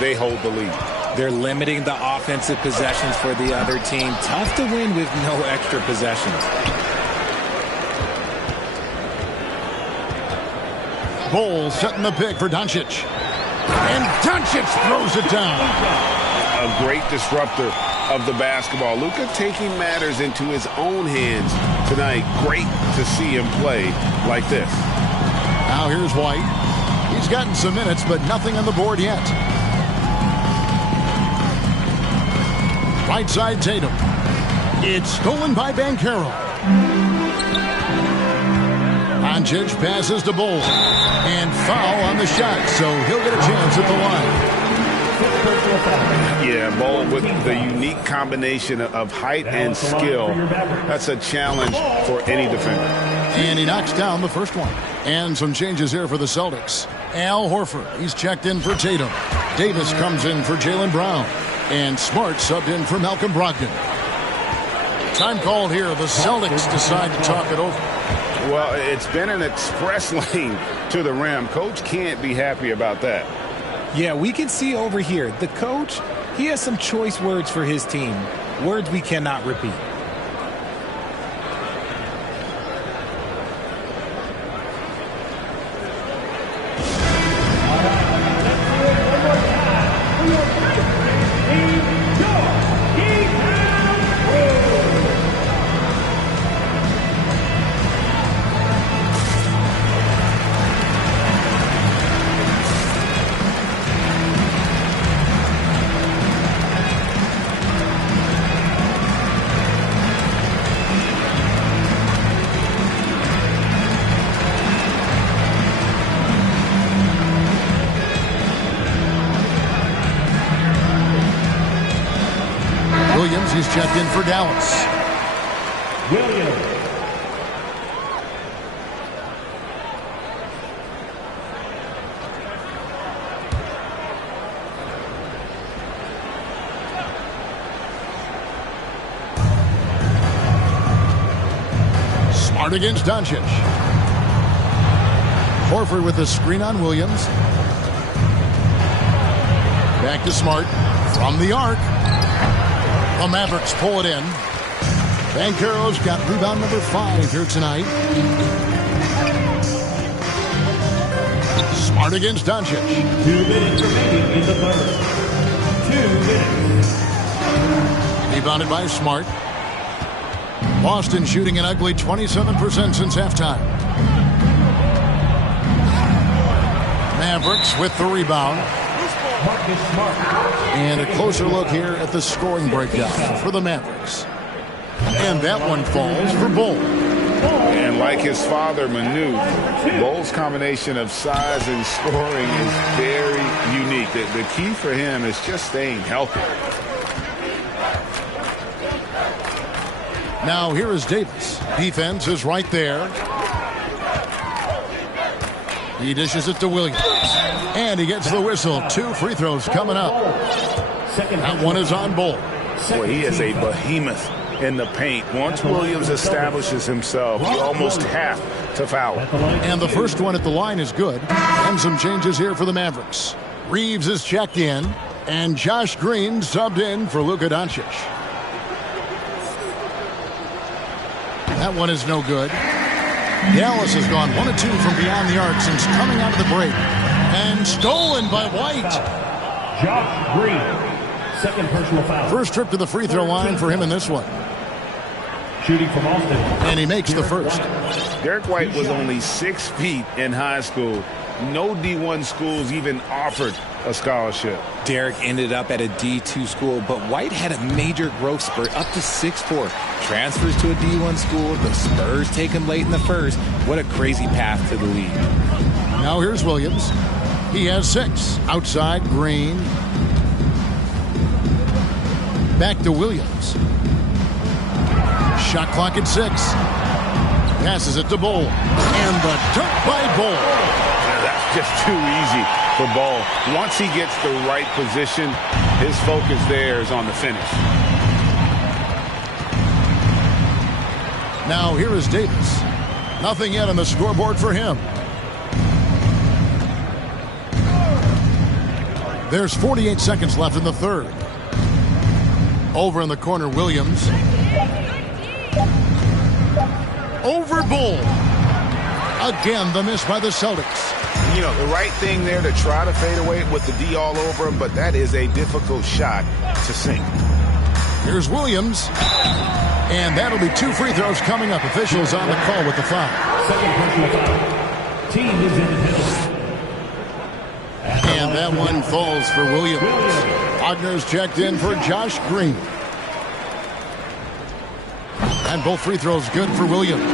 they hold the lead. They're limiting the offensive possessions for the other team. Tough to win with no extra possessions. Bowles setting the pick for Doncic. And Doncic throws it down. A great disruptor of the basketball. Luka taking matters into his own hands tonight. Great to see him play like this. Now here's White. He's gotten some minutes, but nothing on the board yet. Right side Tatum. It's stolen by Banchero. Doncic passes to Bowles. And foul on the shot, so he'll get a chance at the line. Yeah, Bowles with the unique combination of height and skill. That's a challenge for any defender. And he knocks down the first one. And some changes here for the Celtics. Al Horford, he's checked in for Tatum. Davis comes in for Jaylen Brown. And Smart subbed in for Malcolm Brogdon. Time called here. The Celtics decide to talk it over. Well, it's been an express lane to the rim. Coach can't be happy about that. Yeah, we can see over here. The coach, he has some choice words for his team. Words we cannot repeat. Williams, he's checked in for Dallas. Williams. Smart against Doncic. Horford with the screen on Williams. Back to Smart from the arc. The Mavericks pull it in. Banchero's got rebound number 5 here tonight. Smart against Doncic. 2 minutes remaining in the third. 2 minutes. Rebounded by Smart. Boston shooting an ugly 27% since halftime. Mavericks with the rebound. And a closer look here at the scoring breakdown for the Mavericks. And that one falls for Bull. And like his father, Manu, Bull's combination of size and scoring is very unique. The key for him is just staying healthy. Now here is Davis. Defense is right there. He dishes it to Williams. And he gets the whistle. 2 free throws coming up. That one is on Bull. Boy, he is a behemoth in the paint. Once Williams establishes himself, you almost have to foul. And the first one at the line is good. And some changes here for the Mavericks. Reeves is checked in. And Josh Green subbed in for Luka Doncic. That one is no good. Dallas has gone 1 of 2 from beyond the arc since coming out of the break. And stolen by White. Josh Green, second personal foul. First trip to the free throw line for him in this one. Shooting from Austin. And he makes the first. Derek White was only 6 feet in high school. No D1 schools even offered a scholarship. Derek ended up at a D2 school, but White had a major growth spurt up to 6'4". Transfers to a D1 school. The Spurs take him late in the first. What a crazy path to the league. Now here's Williams. He has 6. Outside, Green. Back to Williams. Shot clock at 6. Passes it to Bull. And the dunk by Bull. That's just too easy for Bull. Once he gets the right position, his focus there is on the finish. Now here is Davis. Nothing yet on the scoreboard for him. There's 48 seconds left in the third. Over in the corner, Williams. Over Bull. Again, the miss by the Celtics. You know, the right thing there to try to fade away with the D all over him, but that is a difficult shot to sink. Here's Williams. And that'll be 2 free throws coming up. Officials on the call with the foul. Second personal foul. Team is in the penalty. And that one falls for Williams. Wagner's checked in for Josh Green. And both free throws good for Williams.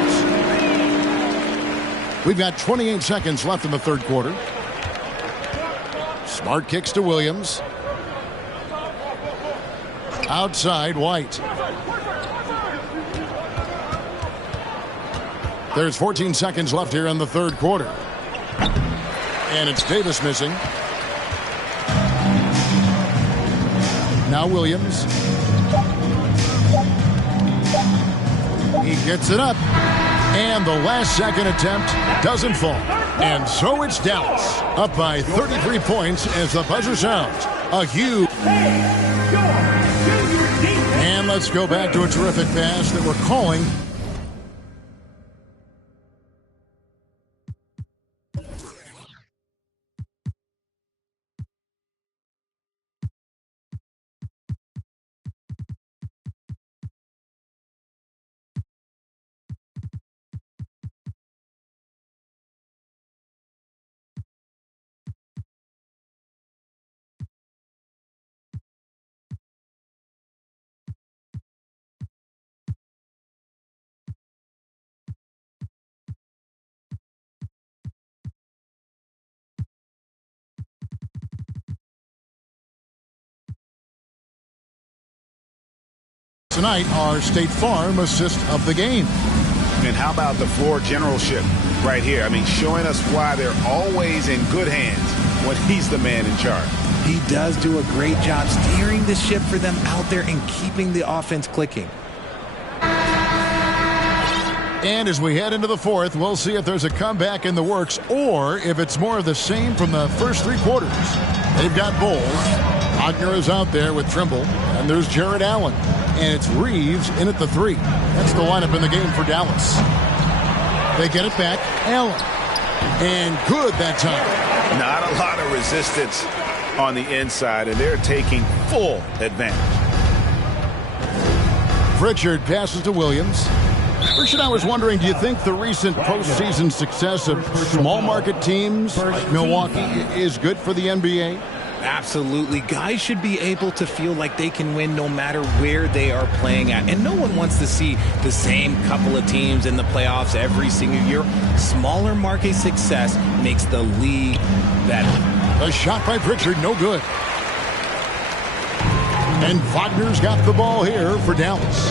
We've got 28 seconds left in the third quarter. Smart kicks to Williams. Outside, White. There's 14 seconds left here in the third quarter. And it's Davis missing. Now Williams. He gets it up. And the last second attempt doesn't fall. And so it's Dallas up by 33 points as the buzzer sounds. A huge. And let's go back to a terrific pass that we're calling. Tonight, our State Farm assist of the game. And how about the floor generalship right here? I mean, showing us why they're always in good hands when he's the man in charge. He does do a great job steering the ship for them out there and keeping the offense clicking. And as we head into the fourth, we'll see if there's a comeback in the works or if it's more of the same from the first 3 quarters. They've got Bowles. Wagner is out there with Trimble. And there's Jared Allen. And it's Reeves in at the 3. That's the lineup in the game for Dallas. They get it back. Allen. And good that time. Not a lot of resistance on the inside, and they're taking full advantage. Pritchard passes to Williams. Richard, I was wondering, do you think the recent postseason success of small market teams like Milwaukee is good for the NBA? Absolutely. Guys should be able to feel like they can win no matter where they are playing at. And no one wants to see the same couple of teams in the playoffs every single year. Smaller market success makes the league better. A shot by Pritchard, no good. And Wagner's got the ball here for Dallas.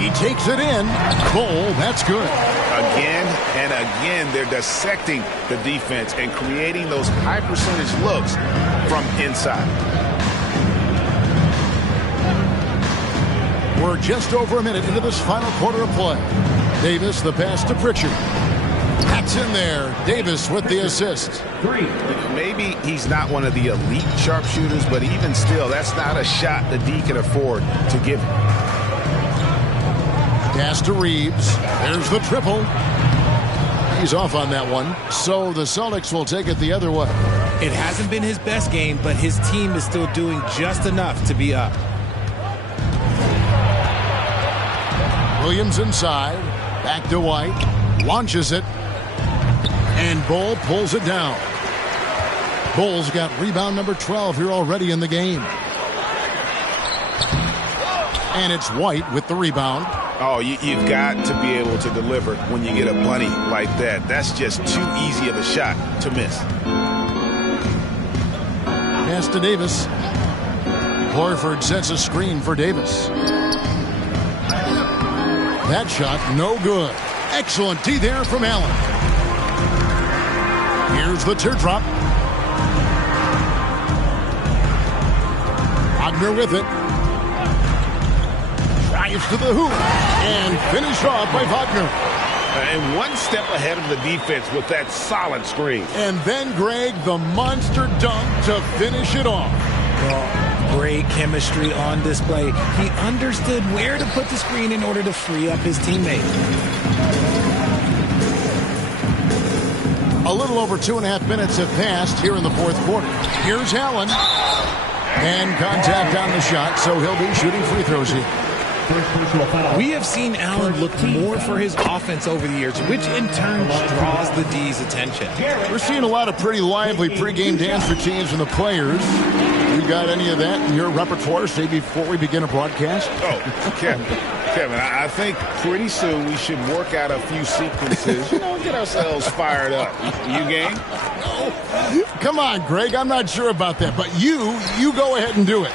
He takes it in. Cole, that's good. Again and again, they're dissecting the defense and creating those high percentage looks from inside. We're just over a minute into this final quarter of play. Davis, the pass to Pritchard. That's in there. Davis with the assist. Maybe he's not one of the elite sharpshooters, but even still, that's not a shot the D can afford to give him. Pass to Reeves. There's the triple. He's off on that one. So the Celtics will take it the other way. It hasn't been his best game, but his team is still doing just enough to be up. Williams inside. Back to White. Launches it. And Bull pulls it down. Bull's got rebound number 12 here already in the game. And it's White with the rebound. Oh, you've got to be able to deliver when you get a bunny like that. That's just too easy of a shot to miss. Pass to Davis. Horford sets a screen for Davis. That shot, no good. Excellent D there from Allen. Here's the teardrop. Wagner with it. Drives to the hoop. And finished off by Wagner. And one step ahead of the defense with that solid screen. And then, Greg, the monster dunk to finish it off. Great chemistry on display. He understood where to put the screen in order to free up his teammate. A little over 2.5 minutes have passed here in the fourth quarter. Here's Allen. And contact on the shot, so he'll be shooting free throws here. We have seen Allen look more for his offense over the years, which in turn draws the D's attention. We're seeing a lot of pretty lively pregame dance routines from the players. You got any of that in your repertoire, say, before we begin a broadcast? Oh, Kevin, I think pretty soon we should work out a few sequences, get ourselves fired up. You game? Come on, Greg, I'm not sure about that, but you go ahead and do it.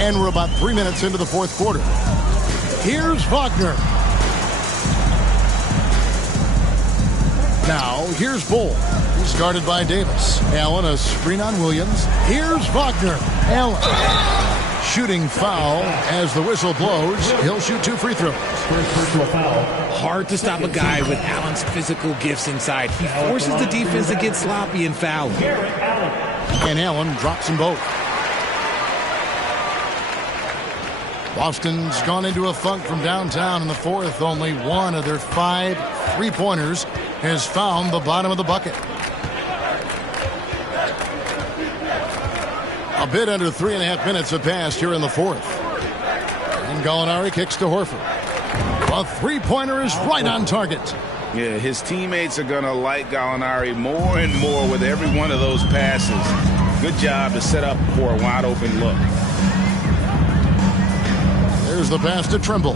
And we're about 3 minutes into the fourth quarter. Here's Wagner. Now, here's Bull. He's guarded by Davis. Allen, a screen on Williams. Here's Wagner. Allen. Shooting foul as the whistle blows. He'll shoot 2 free throws. Hard to stop a guy with Allen's physical gifts inside. He forces the defense to get sloppy and foul. And Allen drops them both. Boston's gone into a funk from downtown in the fourth. Only one of their 5 3-pointers has found the bottom of the bucket. A bit under 3.5 minutes have passed here in the fourth. And Gallinari kicks to Horford. A 3-pointer is right on target. Yeah, his teammates are going to like Gallinari more and more with every one of those passes. Good job to set up for a wide-open look. There's the pass to Trimble.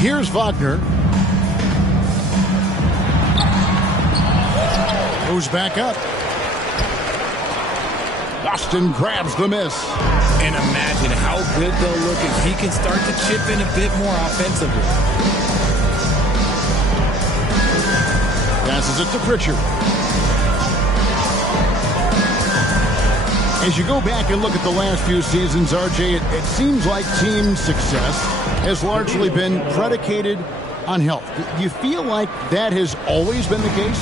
Here's Wagner. Goes back up. Boston grabs the miss. And imagine how good they'll look if he can start to chip in a bit more offensively. Pass Passes it to Pritchard. As you go back and look at the last few seasons, RJ, it seems like team success has largely been predicated on health. Do you feel like that has always been the case?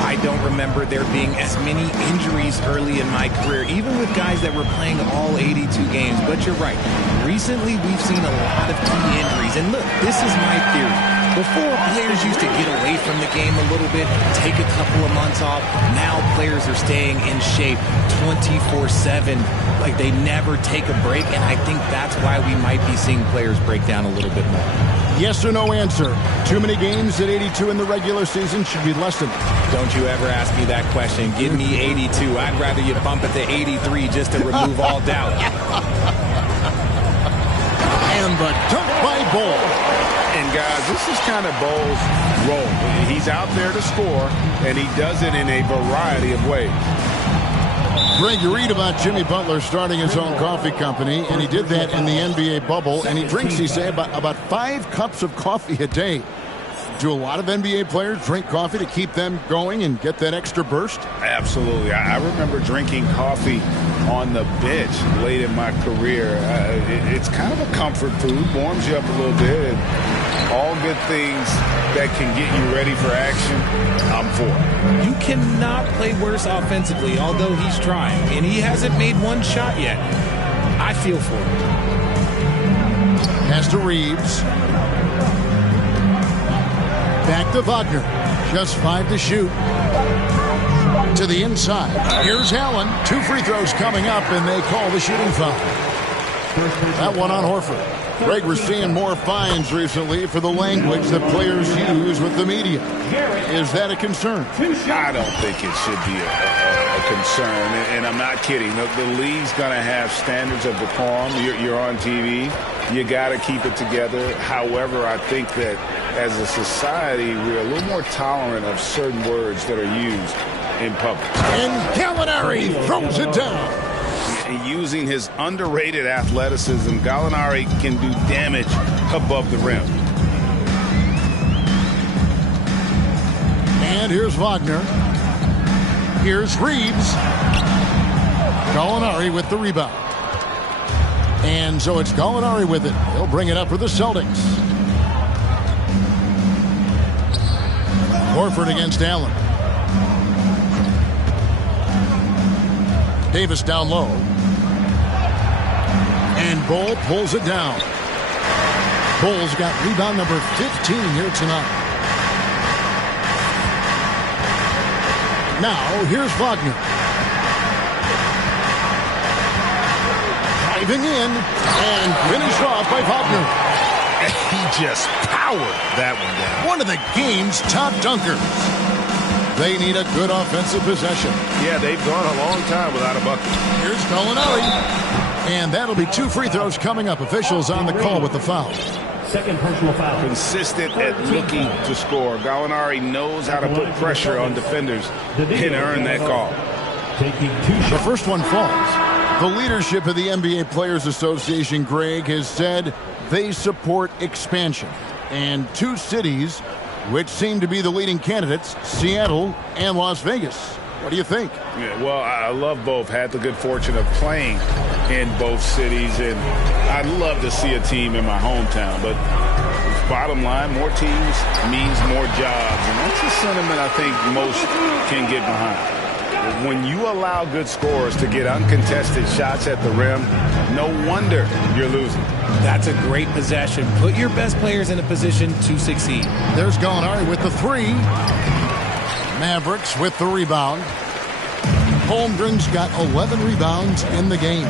I don't remember there being as many injuries early in my career, even with guys that were playing all 82 games. But you're right. Recently, we've seen a lot of key injuries. And look, this is my theory. Before, players used to get away from the game a little bit, take a couple of months off. Now players are staying in shape 24/7, like they never take a break, and I think that's why we might be seeing players break down a little bit more. Yes or no answer. Too many games at 82 in the regular season should be lessened. Don't you ever ask me that question. Give me 82. I'd rather you bump it to 83 just to remove all doubt. And the dunk by Ball. And guys, this is kind of Ball's role. He's out there to score, and he does it in a variety of ways. Greg, you read about Jimmy Butler starting his own coffee company, and he did that in the NBA bubble, and he drinks, he said, about 5 cups of coffee a day. Do a lot of NBA players drink coffee to keep them going and get that extra burst? Absolutely. I remember drinking coffee on the bench late in my career. It's kind of a comfort food, warms you up a little bit, and all good things that can get you ready for action, I'm for. You cannot play worse offensively, although he's trying, and he hasn't made one shot yet. I feel for him. Pass to Reeves. Back to Wagner. Just 5 to shoot. To the inside. Here's Allen. 2 free throws coming up, and they call the shooting foul. That one on Horford. Greg, we're seeing more fines recently for the language that players use with the media. Is that a concern? I don't think it should be a concern, and I'm not kidding. The league's going to have standards of decorum. You're on TV. You got to keep it together. However, I think that as a society, we're a little more tolerant of certain words that are used in public. And Gallinari throws it down. Using his underrated athleticism, Gallinari can do damage above the rim. And here's Wagner. Here's Reeves. Gallinari with the rebound. And so it's Gallinari with it. He'll bring it up for the Celtics. Horford against Allen. Davis down low. And Bull pulls it down. Bull's got rebound number 15 here tonight. Now, here's Wagner. Driving in and finished off by Wagner. He just powered that one down. One of the game's top dunkers. They need a good offensive possession. Yeah, they've gone a long time without a bucket. Here's Gallinari. And that'll be 2 free throws coming up. Officials on the call with the foul. Second personal foul. Consistent at looking to score. Gallinari knows how to put pressure on defenders and earn that call. The first one falls. The leadership of the NBA Players Association, Greg, has said they support expansion. And 2 cities which seem to be the leading candidates, Seattle and Las Vegas. What do you think? Yeah, well, I love both. Had the good fortune of playing in both cities, and I'd love to see a team in my hometown. But bottom line, more teams means more jobs, and that's a sentiment I think most can get behind. When you allow good scorers to get uncontested shots at the rim, no wonder you're losing. That's a great possession. Put your best players in a position to succeed. There's Gallinari with the 3. Mavericks with the rebound. Holmgren's got 11 rebounds in the game.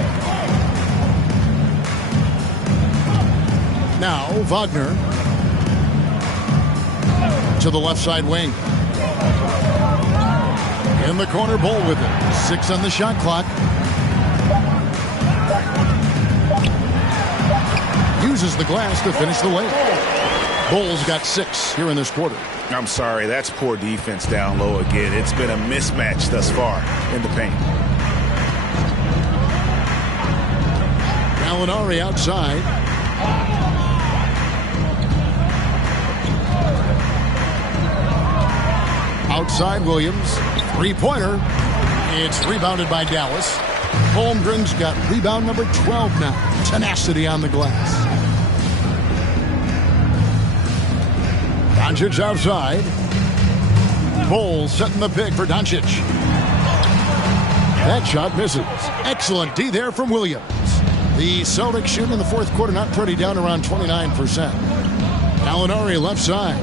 Now Wagner to the left side wing. In the corner, Bull with it. 6 on the shot clock. Uses the glass to finish the layup. Bull's got 6 here in this quarter. I'm sorry, that's poor defense down low again. It's been a mismatch thus far in the paint. Gallinari outside. Outside Williams. Three-pointer. It's rebounded by Dallas. Holmgren's got rebound number 12 now. Tenacity on the glass. Doncic outside. Bowles setting the pick for Doncic. That shot misses. Excellent D there from Williams. The Celtics shooting in the fourth quarter, not pretty, down around 29%. Gallinari left side.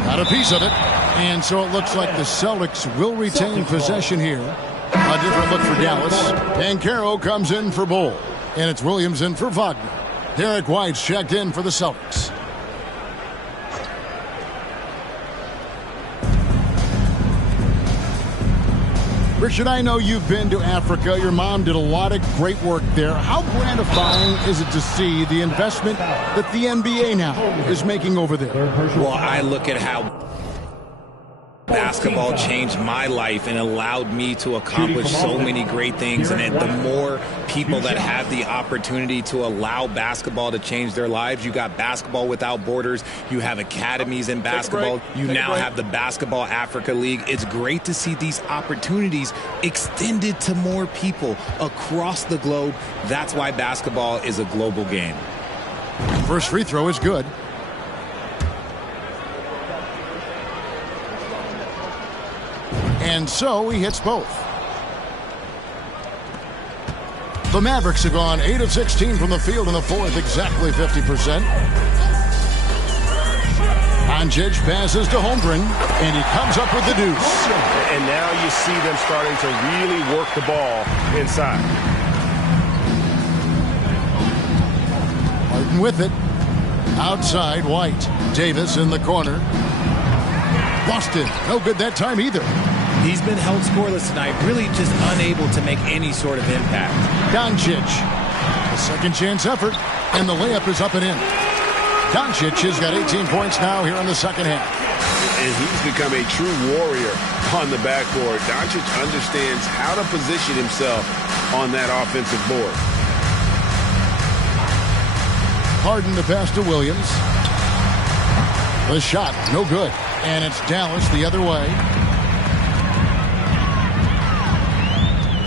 Got a piece of it. And so it looks like the Celtics will retain possession here. A different look for Dallas. Banchero comes in for Bowles. And it's Williams in for Wagner. Derek White's checked in for the Celtics. Richard, I know you've been to Africa. Your mom did a lot of great work there. How gratifying is it to see the investment that the NBA now is making over there? Well, I look at how basketball changed my life and allowed me to accomplish so many great things. And the more people that have the opportunity to allow basketball to change their lives, you got Basketball Without Borders, you have academies in basketball, you now have the Basketball Africa League. It's great to see these opportunities extended to more people across the globe. That's why basketball is a global game. First free throw is good. And so he hits both. The Mavericks have gone 8 of 16 from the field in the fourth, exactly 50%. Doncic passes to Holmgren, and he comes up with the deuce. And now you see them starting to really work the ball inside. Harden with it. Outside, White. Davis in the corner. Boston, no good that time either. He's been held scoreless tonight, really just unable to make any sort of impact. Doncic, a second chance effort, and the layup is up and in. Doncic has got 18 points now here in the second half. And he's become a true warrior on the backboard. Doncic understands how to position himself on that offensive board. Harden to pass to Williams. The shot, no good. And it's Dallas the other way.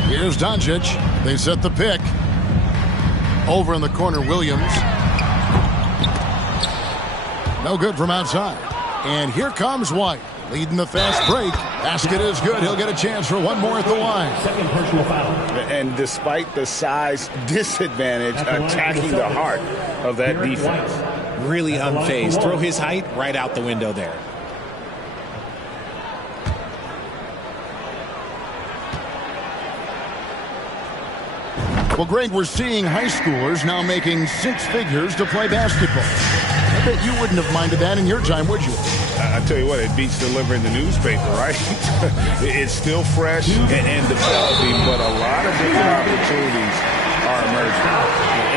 Here's Doncic. They set the pick. Over in the corner, Williams. No good from outside. And here comes White, leading the fast break. Basket is good. He'll get a chance for one more at the line. Second personal foul. And despite the size disadvantage, attacking the heart of that defense. Really unfazed. Throw his height right out the window there. Well, Greg, we're seeing high schoolers now making six figures to play basketball. I bet you wouldn't have minded that in your time, would you? I tell you what, it beats delivering the newspaper, right? It's still fresh and developing, but a lot of different opportunities are emerging.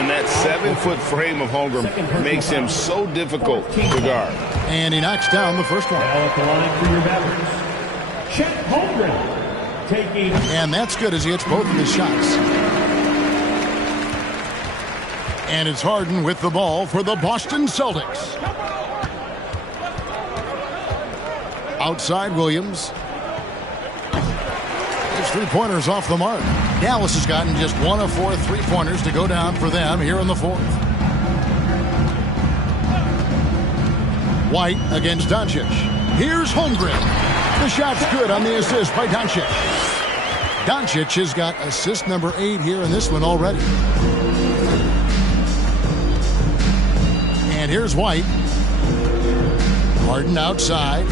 And that 7-foot frame of Holmgren makes him so difficult to guard. And he knocks down the first one. Now at the line for your Mavericks, Chet Holmgren taking. And that's good as he hits both of his shots. And it's Harden with the ball for the Boston Celtics. Outside Williams. His three-pointers off the mark. Dallas has gotten just 1 of 4 three-pointers to go down for them here in the fourth. White against Doncic. Here's Holmgren. The shot's good on the assist by Doncic. Doncic has got assist number 8 here in this one already. And here's White. Harden outside.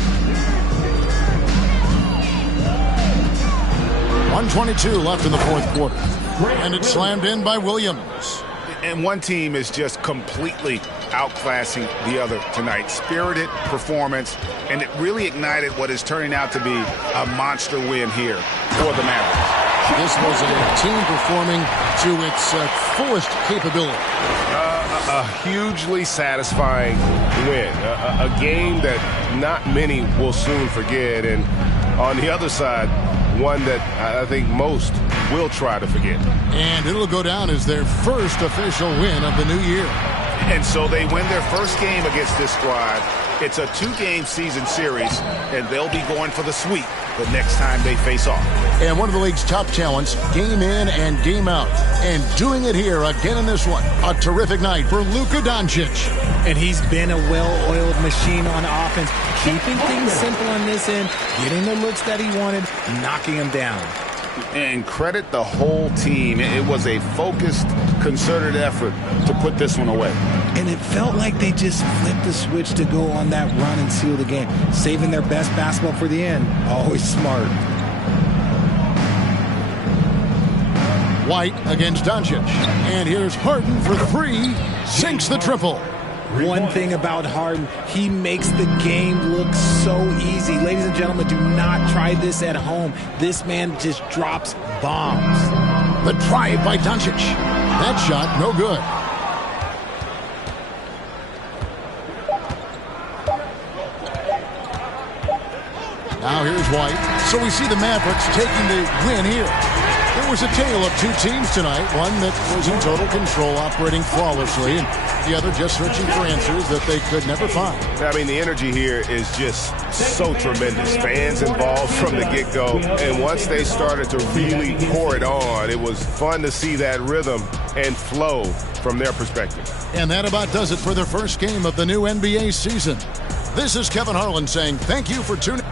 1:22 left in the fourth quarter. And it's slammed in by Williams. And one team is just completely outclassing the other tonight. Spirited performance, and it really ignited what is turning out to be a monster win here for the Mavericks. This was a team performing to its fullest capability. A hugely satisfying win. A game that not many will soon forget. And on the other side, one that I think most will try to forget. And it'll go down as their first official win of the new year. And so they win their first game against this squad It's a 2-game season series, and they'll be going for the sweep the next time they face off. And one of the league's top talents, game in and game out. And doing it here again in this one. A terrific night for Luka Doncic. And he's been a well-oiled machine on offense, keeping things simple on this end, getting the looks that he wanted, knocking them down. And credit the whole team. It was a focused, concerted effort to put this one away. And it felt like they just flipped the switch to go on that run and seal the game, saving their best basketball for the end. Always smart. White against Doncic. And here's Harden for 3. Sinks the triple. One thing about Harden, he makes the game look so easy. Ladies and gentlemen, do not try this at home. This man just drops bombs. The drive by Doncic. That shot, no good. Now here's White. So we see the Mavericks taking the win here. There was a tale of 2 teams tonight. One that was in total control, operating flawlessly, and the other just searching for answers that they could never find. I mean, the energy here is just so tremendous. Fans involved from the get-go. And once they started to really pour it on, it was fun to see that rhythm and flow from their perspective. And that about does it for the first game of the new NBA season. This is Kevin Harlan saying thank you for tuning in.